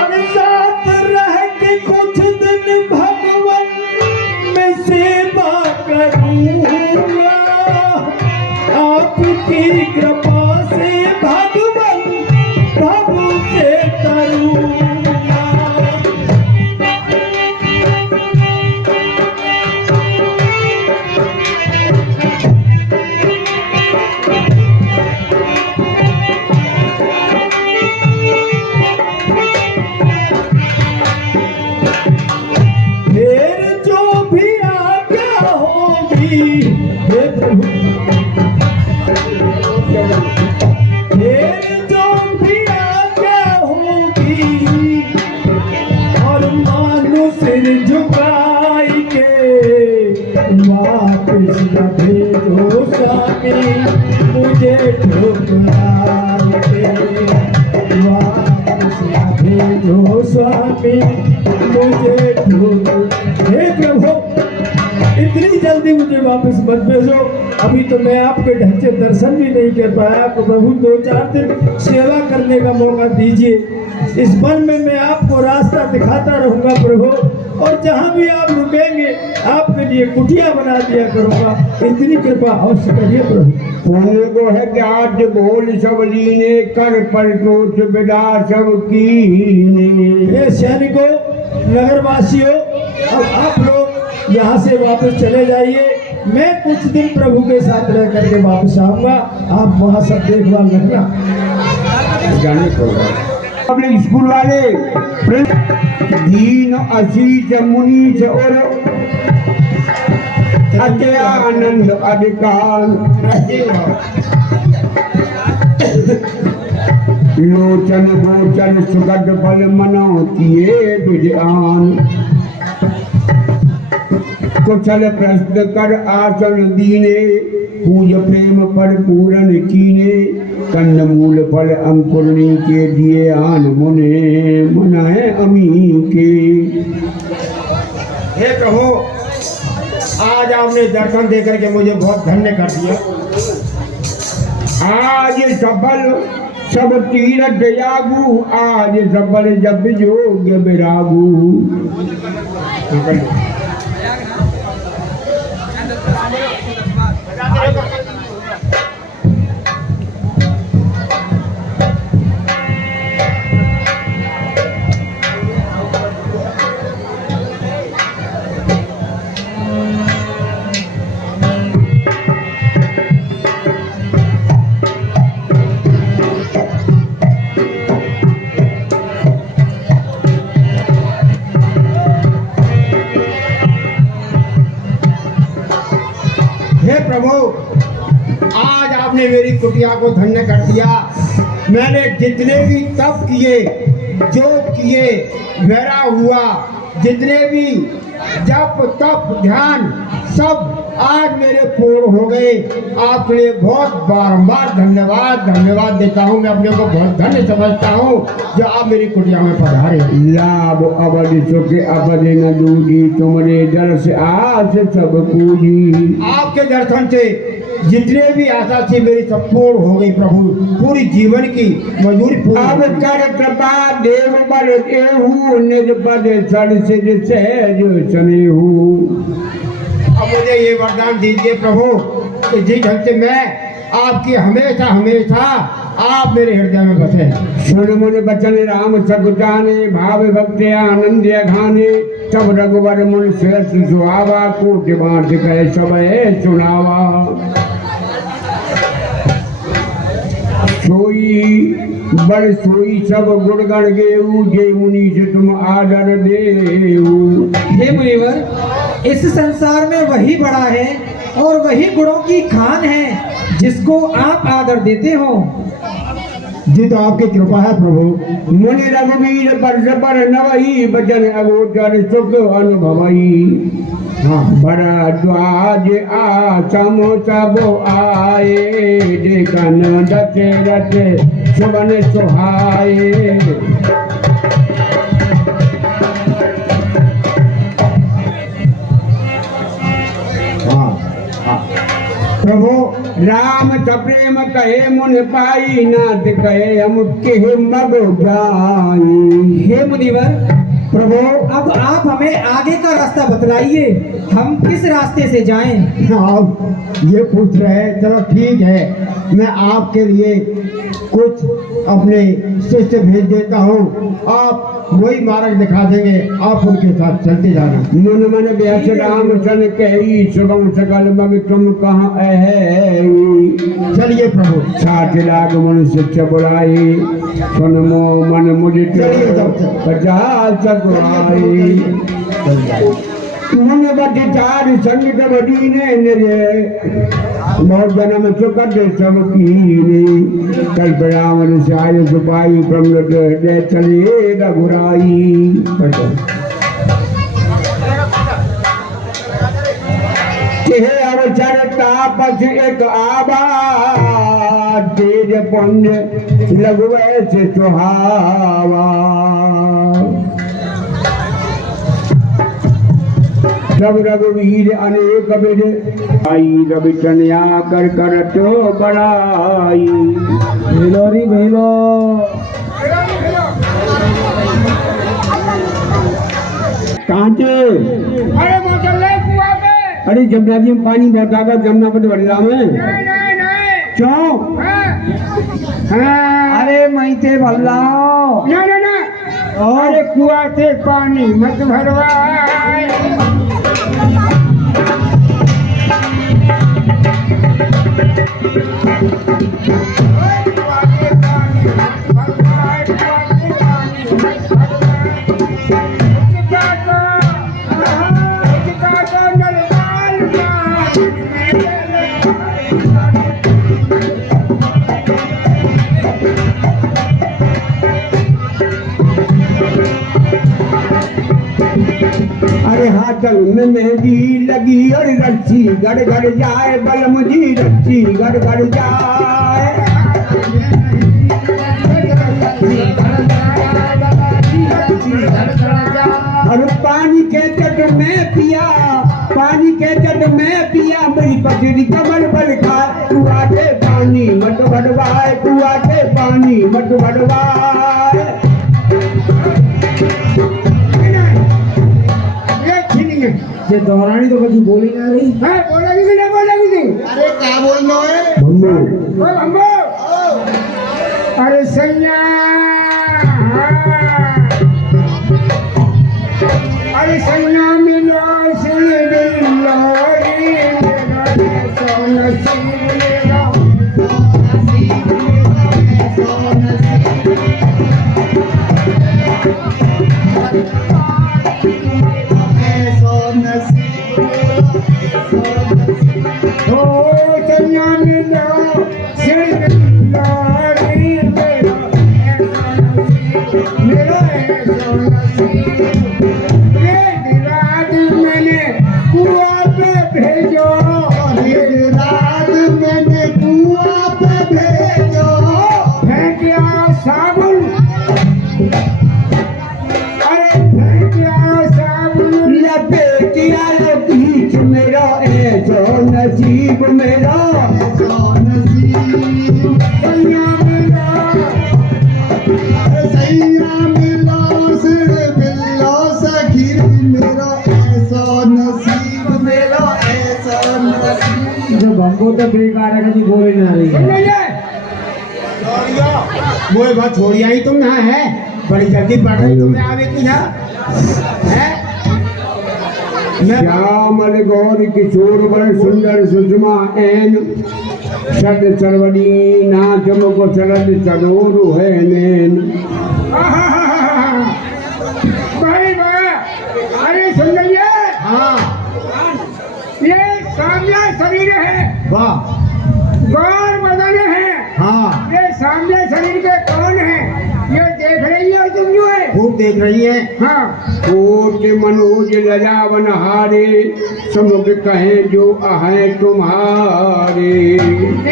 अब साथ रह के कुछ दिन भगवन मैं सेवा करूंगा, आपकी कृपा से भगवन प्रभु से करूंगा। फिर जो भी आज्ञा होगी, हे प्रभु, फिर जो भी आज्ञा होगी, और मानो सिर झुकाई के वापस न भेजो स्वामी मुझे ठुकराए के, वापस न भेजो स्वामी मुझे ठुकराए। हे प्रभु, इतनी जल्दी मुझे वापस मत भेजो, अभी तो मैं आपके ढंग से दर्शन भी नहीं कर पाया। तो प्रभु 2-4 दिन सेवा करने का मौका दीजिए। इस वन में मैं आपको रास्ता दिखाता रहूंगा प्रभु, और जहाँ भी आप रुकेंगे आपके लिए कुटिया बना दिया करूंगा। इतनी कृपा अवश्य करिए प्रभु। पुण्य को है ज्ञात बोल सब लीने, कर पर सोच विदा सब कीने। हे सैनिकों, नगरवासियों, अब आप लोग यहाँ से वापस चले जाइए। मैं कुछ दिन प्रभु के साथ रह करके वापस आऊंगा, आप वहाँ सब देखभाल रखना। जाने को पब्लिक स्कूल वाले दीन असीस मुनीस और अजयानंद अधिकार, लोचन गोचन सुगद बल मनो किए विद्यान, कुशल प्रश्न कर आसन दीने, पूज प्रेम पर पूरन कीने, कंदमूल फल अंकुरनी के दिए आन मुने मनाए अमी के। हे प्रभु, आज आपने दर्शन देकर के मुझे बहुत धन्य कर दिया। आज सबल सब तीरथ जागू, आज सबल जब जोग विरागू। प्रभु, आज आपने मेरी कुटिया को धन्य कर दिया। मैंने जितने भी तप किए, जो किए, मेरा हुआ, जितने भी जप तप ध्यान सब आज मेरे पूर्ण हो गए। आपके लिए बहुत बारंबार धन्यवाद देता हूँ। मैं अपने को बहुत धन्य समझता हूँ जो आप मेरी कुटिया में पधारे। लाभ अवध सुख अवध न दूजी, तुमरे दर्श आस सब पूजी। आपके दर्शन से जितने भी आशा थी मेरी सब पूर्ण हो गई प्रभु। पूरी जीवन की मजदूरी पूरी अब कर कृपा देव बल देहू, निज पद सर सिज सहज सनेहू। अब मुझे ये वरदान दीजिए प्रभु कि जिस ढंग से मैं आपकी हमेशा आप मेरे हृदय में बसे। सुन मुन बचन राम सकुचाने, भाव भक्त आनंद अघाने। तब रघुवर मुन श्रेष्ठ सुहावा, कोट बांट कह सब सुनावा। सोई बड़ सोई सब गुण गण गेऊ, जे मुनि से तुम आदर देऊ। हे मुनिवर, इस संसार में वही बड़ा है और वही गुणों की खान है जिसको आप आदर देते हो। जी तो आपकी कृपा है प्रभु। मुनि रघुवीर बरस पर नवही, बचन अगोचर सुख अनुभवई। भरद्वाज आसम सब आए, देखन दशरथ सुवन सुहाए। प्रभु राम सप्रेम कहे मुन पाई, नाथ कहे हम केह मग जाई। हे मुनिवर, प्रभु अब आप हमें आगे का रास्ता बतलाइए, हम किस रास्ते से जाएं? आप ये पूछ रहे हैं, चलो ठीक है, मैं आपके लिए कुछ अपने शिष्य भेज देता हूँ, आप वही मार्ग दिखा देंगे, आप उनके साथ चलते जाना। मुन मन व्यस राम सन कही, सुगम सकल मग तुम कहाँ है। चलिए प्रभु। साथ लाग मन शिष्य बुलाई, सुन मो मन मुझे चलिए तब से। 50 सगुआई। मुन बट चार संग बड़ी ने बहुत जन्म सुकट सब कीने। कल्प राम साय सुपाई, प्रमृत हृदय चले रघुराई। अवसर तापस एक आबा, तेज पुण्य लघुवै से सुहावा। सब रघुवीर अनेक विध आई, रवि कन्या कर तो बड़ाई। भेलोरी भेलो कहाँ थे? अरे वो चल रहे कुआं पे। अरे जमुना जी में पानी बहता था, जमुना पर बड़ला में नहीं। क्यों? हाँ। अरे मैं ते भल्ला ना। अरे कुआं से पानी मत भरवाए। अरे हाथल में मेहंदी लगी और रस्सी गड़ गड़ जाए, बलम जी रस्सी गड़ गड़ जाए। और पानी के तट में पिया, पानी के तट में पिया, मेरी पत्नी कमर पर खाए। कुआटे पानी मत भरवाए, कुआटे पानी मत भरवाए। ये दौरानी तो कभी बोली ना रही। बोलेगी कि नहीं बोलेगी? अरे क्या बोलना है? भम्बू ओ बम्बो। अरे सैया। अरे सैया मिलो सुन बिल्लोरी, मेरा सो नसीब मेरा। ओ जब हमको तो बेकार है कि बोले ना रही सुन लीजिए मोए बात छोड़िया ही तुम ना है बड़ी जल्दी पढ़ रही तुम्हें आवे की ना है श्यामल गौर किशोर वर सुंदर सुषमा एन शद सरवड़ी नाच मुको शरद चरोरु है नैन। भाई वाह अरे सुन लीजिए हाँ ये सामने शरीर है वाह गौर बदन है हाँ ये सामने शरीर के कौन है ये देख रही हो तुम जो है खूब देख रही है हाँ कोट मनोज लजावन हारे समुख कहे जो आहे तुम्हारे।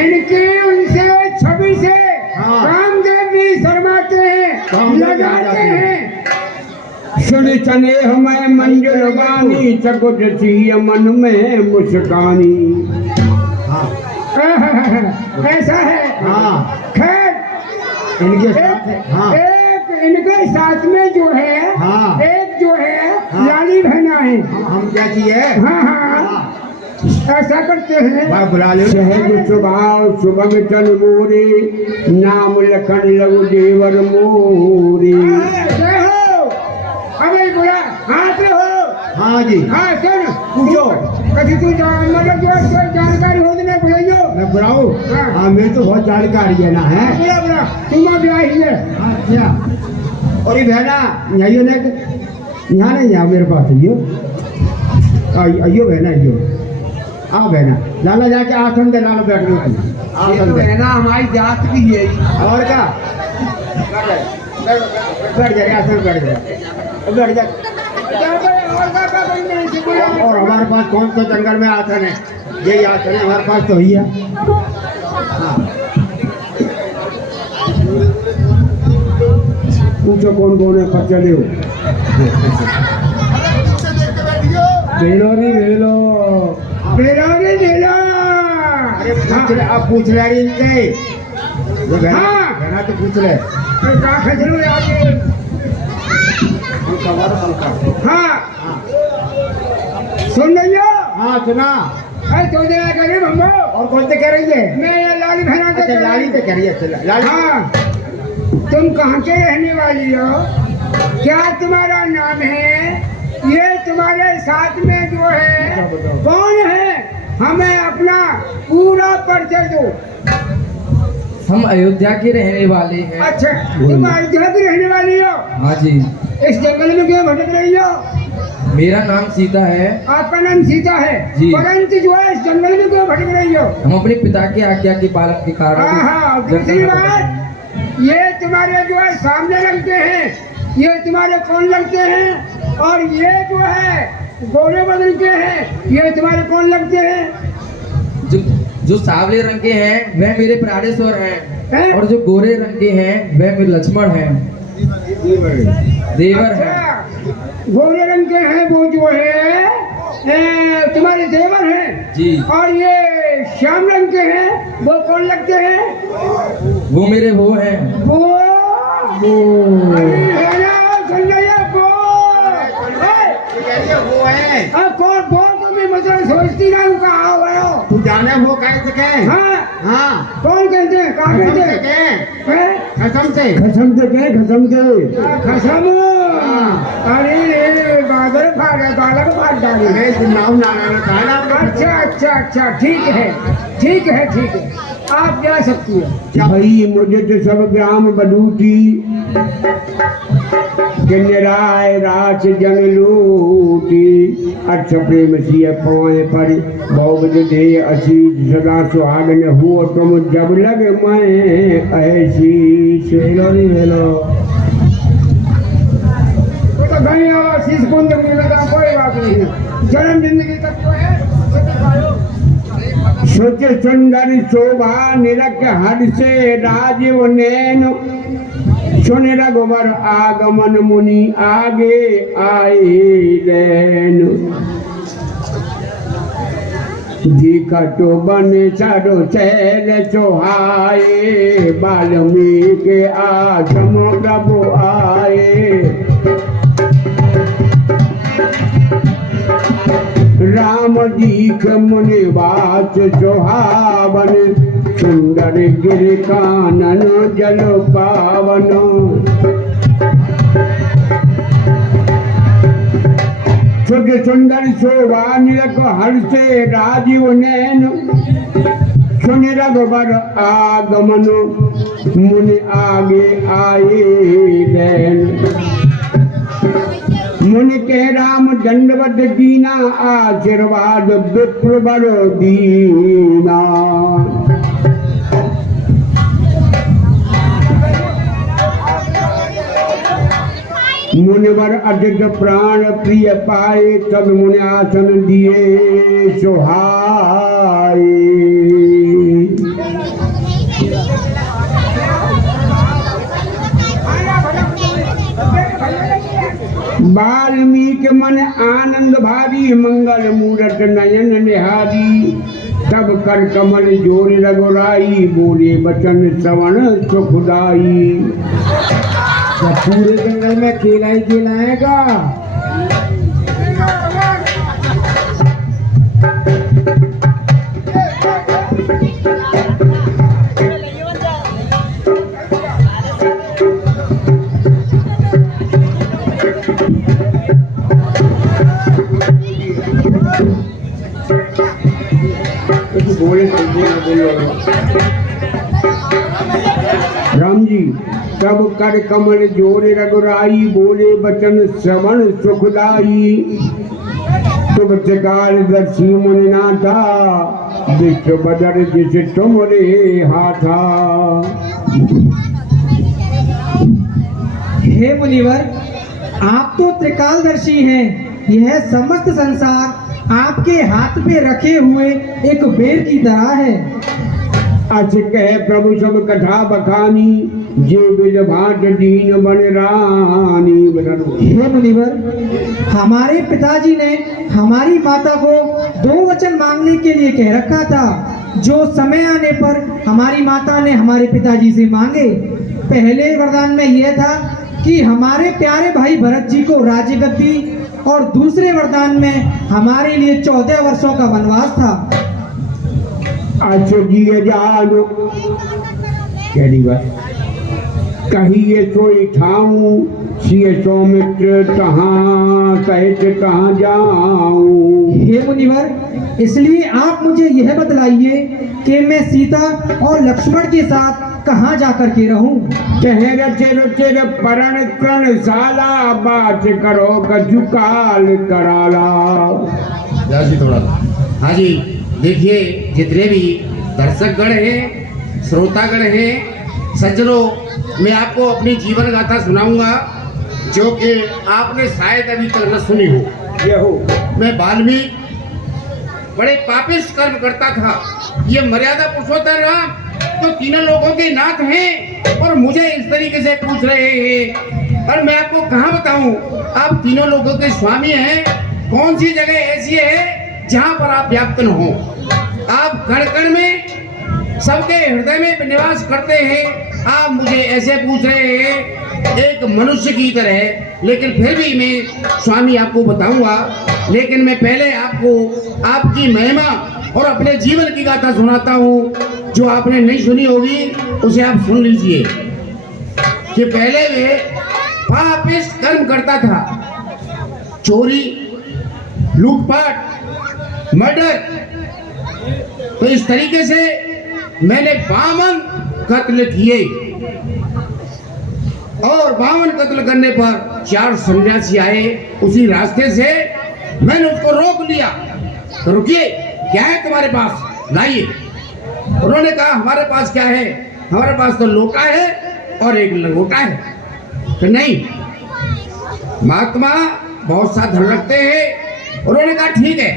इनके उनसे छवि से हाँ। रामदेव भी शर्माते हैं रामदेव भी आ लगाते जाते हैं। हैं सुन स्नेह में मंजुल बानी चकुट सिय मन में मुस्कानी। ऐसा है हाँ खैर इनके साथ है हाँ एक इनके साथ में जो है हाँ। एक जो है हाँ। लाली बहना है हम क्या चाहिए हाँ हाँ ऐसा करते हैं भाई बुला ले सहज स्वभाव शुभम चल मोरे नाम लखन लघु देवर मोरे। जय हो अबे बुला हाथ रहो हाँ जी हाँ सुन पूछो कभी तू मतलब जो कोई जानकारी हो तो मैं बुलाइयो मैं बुलाऊँ हाँ। हाँ मेरी तो बहुत जानकारी है ना है बुला बुला तुम अभी आई है अच्छा और ये बहना यही हो ना यहाँ नहीं यहाँ मेरे पास आइयो आइयो बहना आइयो आ बहना लाला जाके आसन दे लाला बैठ गई आसन दे ना हमारी जात की है और क्या बैठ जा आसन बैठ जा बैठ जा और हमारे पास कौन सा जंगल में आसन है यही आसन है हमारे पास तो ही है हाँ। पूछो कौन कौन है खर्चा ले बेलो नहीं बेलो बेलोरी बेलो अरे पूछ ले आप पूछ ले रही इनसे वो बहना हाँ। बहना तो पूछ ले का खजरू आगे हाँ सुन रही हो हाँ सुना अरे तो दे गरीब हम और कौन से कह रही है मैं ये लाली बहना से अच्छा लाली से कह रही है अच्छा लाली हाँ तुम कहाँ के रहने वाली हो क्या तुम्हारा नाम है ये तुम्हारे साथ में जो है कौन है हमें अपना पूरा परिचय दो हम अयोध्या के रहने वाले हैं। अच्छा तुम अयोध्या की रहने वाली हो हाँ जी। इस जंगल में क्यों भटक रही हो मेरा नाम सीता है। आपका नाम सीता है जी। परंतु जो है इस जंगल में क्यों भटक रही हो हम अपने पिता की आज्ञा के पालन के कारण हाँ दूसरी बात ये तुम्हारे जो है सामने लगते हैं ये तुम्हारे कौन लगते हैं और ये जो है गोरे बदल के हैं ये तुम्हारे कौन लगते हैं जो सावले रंग के हैं वह मेरे प्राणेश्वर हैं हैं? और जो गोरे रंग के हैं वह मेरे लक्ष्मण हैं देवर हैं। अच्छा, गोरे रंग के हैं वो जो है तुम्हारे देवर हैं जी। और ये श्याम रंग के हैं वो कौन लगते हैं वो मेरे वो हैं। वो अरे है ना, सुन लिया वो वो है अब कौन बोल तो मैं मतलब सोचती ना हूँ कहाँ हुआ हो तू जाने वो कह सके हाँ हाँ कौन कहते हैं कहाँ कसम कहते से हैं कह हैं? कसम से खसम से कहे खसम से खसम अरे रे बादल फाड़ बालक फाड़ डाली मैं नाम नारायण कहा ना अच्छा अच्छा अच्छा ठीक है आप जा सकती है भाई मुझे तो सब ग्राम बदूटी कि निराय रास जन लूटी अच्छा प्रेम सिय पाए पर बहुत दे असीस सदा सुहागन हो तुम जब लग मैं ऐसी बेलो नहीं बेलो वो तो गई आशीष कुंज मिलेगा कोई बात नहीं है जन्म जिंदगी तक तो है सोच सुंदर शोभा निरख हर से राजीव नैन सुन रघुवर आगमन मुनि आगे आए रैन दिखटो बन चारो चैल चोहाए वाल्मीकि आश्रम प्रभु आए राम दीख मुनि वाच सुहावन सुंदर गिर कानन जल पावन सुख सुंदर शोभा निरख हर्षे राजीव नैन सुन रघुबर आगमन मुनि आगे आए नैन मुनि के राम दंडवत दीना आशीर्वाद विप्र बर दीना मुनिवर अतिथ प्राण प्रिय पाए तब मुनि आसन दिए सुहाए वाल्मीकि मन आनंद भारी मंगल मूरत नयन निहारी तब कर कमल जोर रघुराई बोले बचन श्रवण सुखदाई। क्या पूरे जंगल में केला ही केला है का? राम जी तब कर कमल जोर रघुराई बोले बचन श्रवण सुखदाई तुम त्रिकाल दर्शी मुनिनाथा विश्व बदर जिस तुमरे हाथा। हे मुनिवर, आप तो त्रिकालदर्शी हैं। यह समस्त संसार आपके हाथ पे रखे हुए एक बेर की तरह है। अच कह प्रभु सब कथा बखानी जे बिल भाट दीन बन रानी। हे मुनिवर, हमारे पिताजी ने हमारी माता को 2 वचन मांगने के लिए कह रखा था, जो समय आने पर हमारी माता ने हमारे पिताजी से मांगे। पहले वरदान में यह था कि हमारे प्यारे भाई भरत जी को राज्य गद्दी, और दूसरे वरदान में हमारे लिए 14 वर्षों का वनवास था। अच्छा जी जानो कहली बात कहिए सोई ठाऊं सिए सौमित्र कहाँ सहित कहाँ जाऊं। हे मुनिवर, इसलिए आप मुझे यह बतलाइए कि मैं सीता और लक्ष्मण के साथ कहाँ जाकर के रहूं। चेहर चिर चिर परण करण साला बात करो कजुकाल कराला। थोड़ा हाँ जी, देखिए जितने भी दर्शकगण हैं, श्रोतागण हैं, सज्जनों, मैं आपको अपनी जीवन गाथा सुनाऊंगा जो कि आपने शायद अभी तक न सुनी हो। ये हो मैं वाल्मीकि बड़े पापिष्ट कर्म करता था। ये मर्यादा पुरुषोत्तम राम तो तीनों लोगों के नाथ हैं और मुझे इस तरीके से पूछ रहे हैं, और मैं आपको कहाँ बताऊं, आप तीनों लोगों के स्वामी हैं। कौन सी जगह ऐसी है जहाँ पर आप व्याप्त न हो? आप कण कण में सबके हृदय में निवास करते हैं। आप मुझे ऐसे पूछ रहे हैं एक मनुष्य की तरह, लेकिन फिर भी मैं स्वामी आपको बताऊंगा। लेकिन मैं पहले आपको आपकी महिमा और अपने जीवन की गाथा सुनाता हूँ, जो आपने नहीं सुनी होगी उसे आप सुन लीजिए। कि पहले वे पापिष्ट कर्म करता था, चोरी, लूटपाट, मर्डर। तो इस तरीके से मैंने 52 कत्ल किए, और 52 कत्ल करने पर 4 सन्यासी आए उसी रास्ते से। मैंने उसको रोक लिया, तो रुकिए, क्या है तुम्हारे पास, लाइए। उन्होंने कहा हमारे पास क्या है, हमारे पास तो लोटा है और एक लंगोटा है। तो नहीं, महात्मा बहुत सा धन रखते हैं। उन्होंने कहा ठीक है,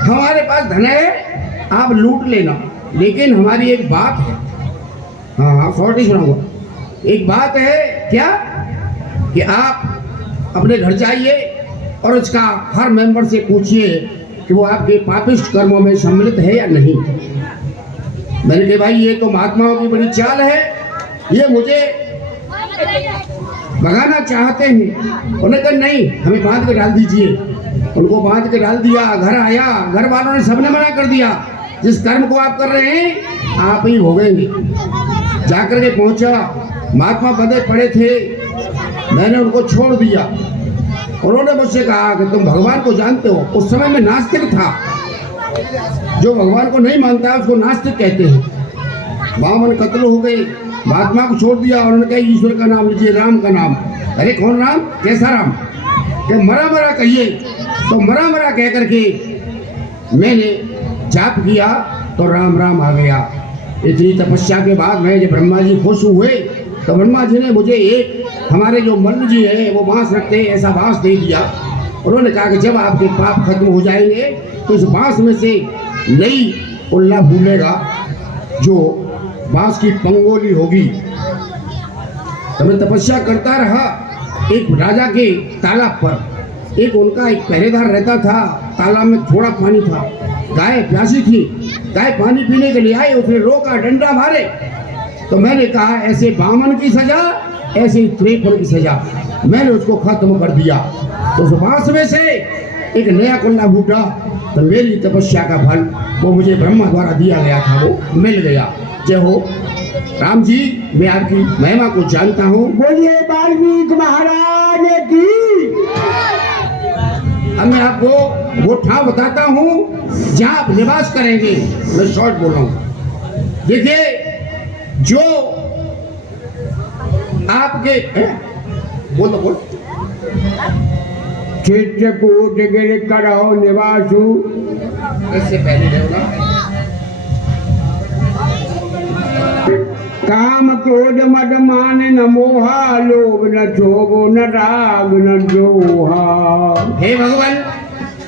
हमारे पास धन है, आप लूट लेना, लेकिन हमारी एक बात है। हाँ, 40 सुनाऊंगा। एक बात है क्या कि आप अपने घर जाइए और उसका हर मेंबर से पूछिए कि वो आपके पापिष्ट कर्मों में सम्मिलित है या नहीं। मैंने कहा भाई ये तो महात्माओं की बड़ी चाल है, ये मुझे भगाना चाहते हैं। उन्होंने कहा नहीं, हमें बांध के डाल दीजिए। उनको बांध के डाल दिया, घर आया, घर वालों ने सबने मना कर दिया, जिस कर्म को आप कर रहे हैं आप ही भोगेंगे। जाकर के पहुंचा, महात्मा बंधे पड़े थे, मैंने उनको छोड़ दिया। उन्होंने मुझसे कहा कि तुम भगवान को जानते हो। उस समय में नास्तिक था, जो भगवान को नहीं मानता है उसको नास्तिक कहते हैं। बामन कत्ल हो गए, महात्मा को छोड़ दिया। उन्होंने कहा ईश्वर का नाम लीजिए, राम का नाम। अरे कौन राम? कैसा राम? कि मरा मरा कहिए। तो मरा मरा कह करके मैंने जाप किया तो राम राम आ गया। इतनी तपस्या के बाद में जब ब्रह्मा जी खुश हुए तो ब्रह्मा जी ने मुझे एक, हमारे जो मल्ल जी है वो बांस रखते हैं, ऐसा बांस दे दिया। उन्होंने कहा कि जब आपके पाप खत्म हो जाएंगे तो इस बांस में से नई उल्ला फूलेगा, जो बांस की पंगोली होगी। तो मैं तपस्या करता रहा। एक राजा के तालाब पर एक उनका एक पहरेदार रहता था। तालाब में थोड़ा पानी था, गाय प्यासी थी, गाय पानी पीने के लिए आई, उसने रोका, डंडा मारे। तो मैंने कहा ऐसे बामन की सजा, ऐसे ही त्रेपन की सजा। मैंने उसको खत्म कर दिया। तो उस बांस में से एक नया कुल्ला फूटा। तो मेरी तपस्या का फल वो मुझे ब्रह्मा द्वारा दिया गया था, वो मिल गया। जय हो राम जी, मैं आपकी महिमा को जानता हूँ। बोलिए वाल्मीकि महाराज की। अब मैं आपको वो ठाव बताता हूँ जहाँ आप निवास करेंगे। मैं शॉर्ट बोल रहा हूँ। देखिए, जो आपके बोल तो बोल। चित्रकूट गिर करो निवासु। इससे पहले रहेगा काम क्रोध मद मान न मोहा, लोभ न क्षोभ न राग न द्रोहा। हे भगवान,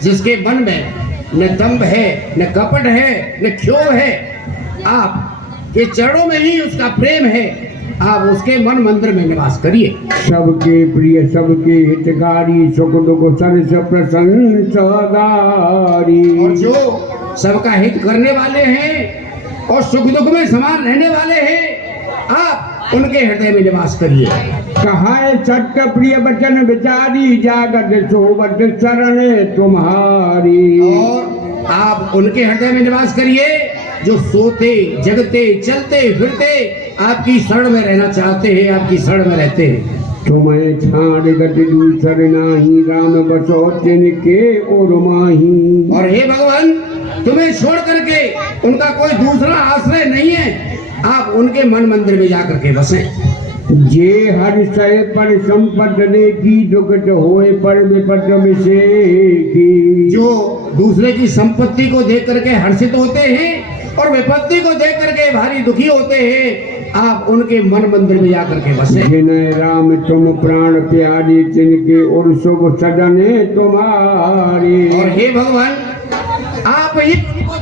जिसके मन में न दंभ है, न कपट है, न क्षोभ है, आप के चरणों में ही उसका प्रेम है। आप उसके मन मंदिर में निवास करिए। सबके प्रिय सबके हितकारी, सुख दुख सरस प्रसन्न सदारी। और जो सबका हित करने वाले हैं और सुख दुख में समान रहने वाले हैं, आप उनके हृदय में निवास करिए। कहा सत्य प्रिय वचन विचारी, जागत सोबत शरण तुम्हारी। और आप उनके हृदय में निवास करिए जो सोते जगते चलते फिरते आपकी शरण में रहना चाहते हैं, आपकी शरण में रहते हैं। तुम्हें छाड़ गति दूसर नाही, राम बसो तिनके और माही। और हे भगवान, तुम्हें छोड़ करके उनका कोई दूसरा आश्रय नहीं है। आप उनके मन मंदिर में जाकर के बसे। जे हर सह पर संपत देखी, दुखत होए पर विपत विषेकी। जो दूसरे की संपत्ति को देख करके हर्षित होते हैं और विपत्ति को देख करके भारी दुखी होते हैं, आप उनके मन मंदिर में जाकर के बसे। जिन्हें राम तुम प्राण प्यारी, तिनके और शुभ सदन तुम्हारी। और हे भगवान, आप ही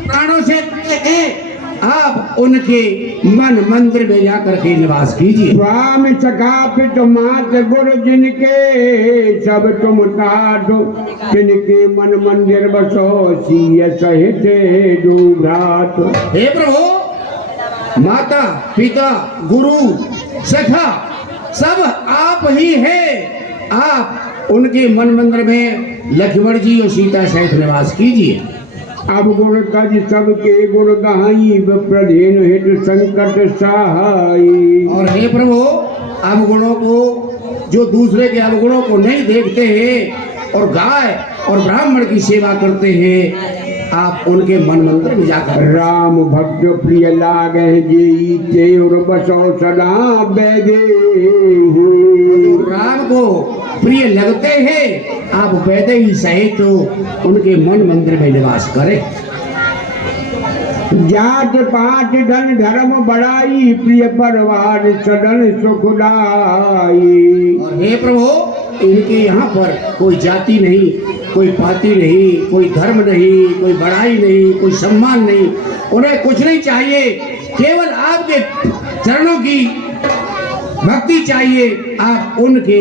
प्राणों से हैं, आप उनके मन मंदिर में जाकर के निवास कीजिए। स्वामी चकापित मात गुरु जिनके, सब तुम तात तिनके मन मंदिर बसो, सिय सहित दूरात। हे प्रभु, माता पिता गुरु सखा सब आप ही हैं। आप उनके मन मंदिर में लक्ष्मण जी और सीता सहित निवास कीजिए। अब गुण कज सबके गुण गाई, प्रधीन हित संकट सहाई। और हे प्रभु, अवगुणों को, जो दूसरे के अवगुणों को नहीं देखते हैं और गाय और ब्राह्मण की सेवा करते हैं, आप उनके मन मंदिर में जाकर राम भक्त प्रिय लागे जी, तेर बसो सदा बैदे। जो राम को प्रिय लगते हैं, आप वैदे ही सहित उनके मन मंदिर में निवास करें। जात पात धन धर्म बढ़ाई, प्रिय परिवार सदन सुखदाई। और हे प्रभु, इनके यहाँ पर कोई जाति नहीं, कोई पाति नहीं, कोई धर्म नहीं, कोई बड़ाई नहीं, कोई सम्मान नहीं, उन्हें कुछ नहीं चाहिए। केवल आपके चरणों की भक्ति चाहिए। आप उनके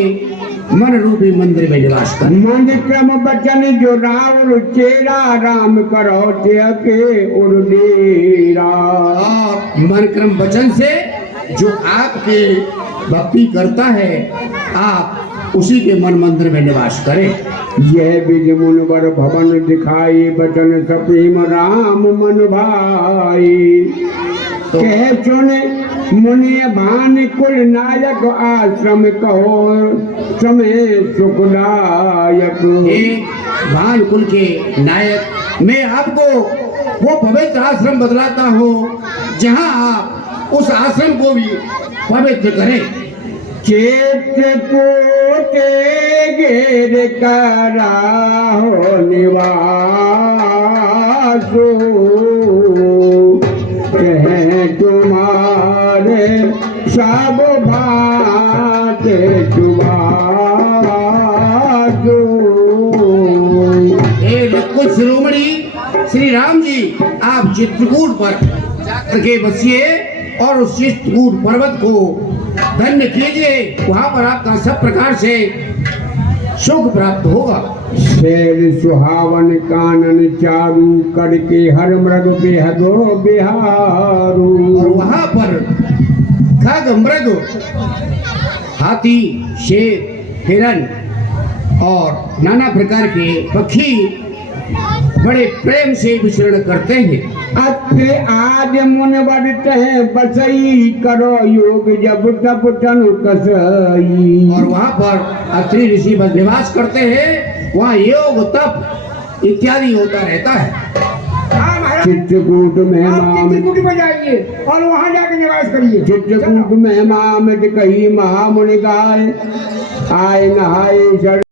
मन रूपी मंदिर में निवास करें। मन क्रम बचन जो रावण चेरा, राम करो के और डेरा। और मन क्रम वचन से जो आपके भक्ति करता है, आप उसी के मन मंदिर में निवास करे। यह बिज मुनवर भवन दिखाई बचन सप्रेम राम मन भाई। तो कह चुने मुनि भान कुल नायक आश्रम कहो समय सुखदायक। हे भान कुल के नायक, मैं आपको वो पवित्र आश्रम बतलाता हूँ जहाँ आप उस आश्रम को भी पवित्र करें। चित्रकूटे गिर करा हो निवासो कह तुम्हारे सब बात सुबासो। हे कुल शिरोमणि श्री राम जी, आप चित्रकूट पर जाकर के बसिए और उस चित्रकूट पर्वत को धन्य कीजिए। वहां पर आपका सब प्रकार से सुख प्राप्त होगा। शेर सुहावन कानन चारू करके हर मृग बेहदो बिहारू। और वहां पर खग मृग, हाथी, शेर, हिरन और नाना प्रकार के पक्षी बड़े प्रेम से विचरण करते हैं। अत्र आज मुन बढ़ते बसई करो योग जब तब तनु कसई। और वहां पर अत्रि ऋषि बस निवास करते हैं, वहाँ योग तप इत्यादि होता रहता है। हाँ महाराज, चित्रकूट में आप माम चित्रकूट में जाइए और वहाँ जाके निवास करिए। चित्रकूट में माम कही महामुनि गाय आए नहाए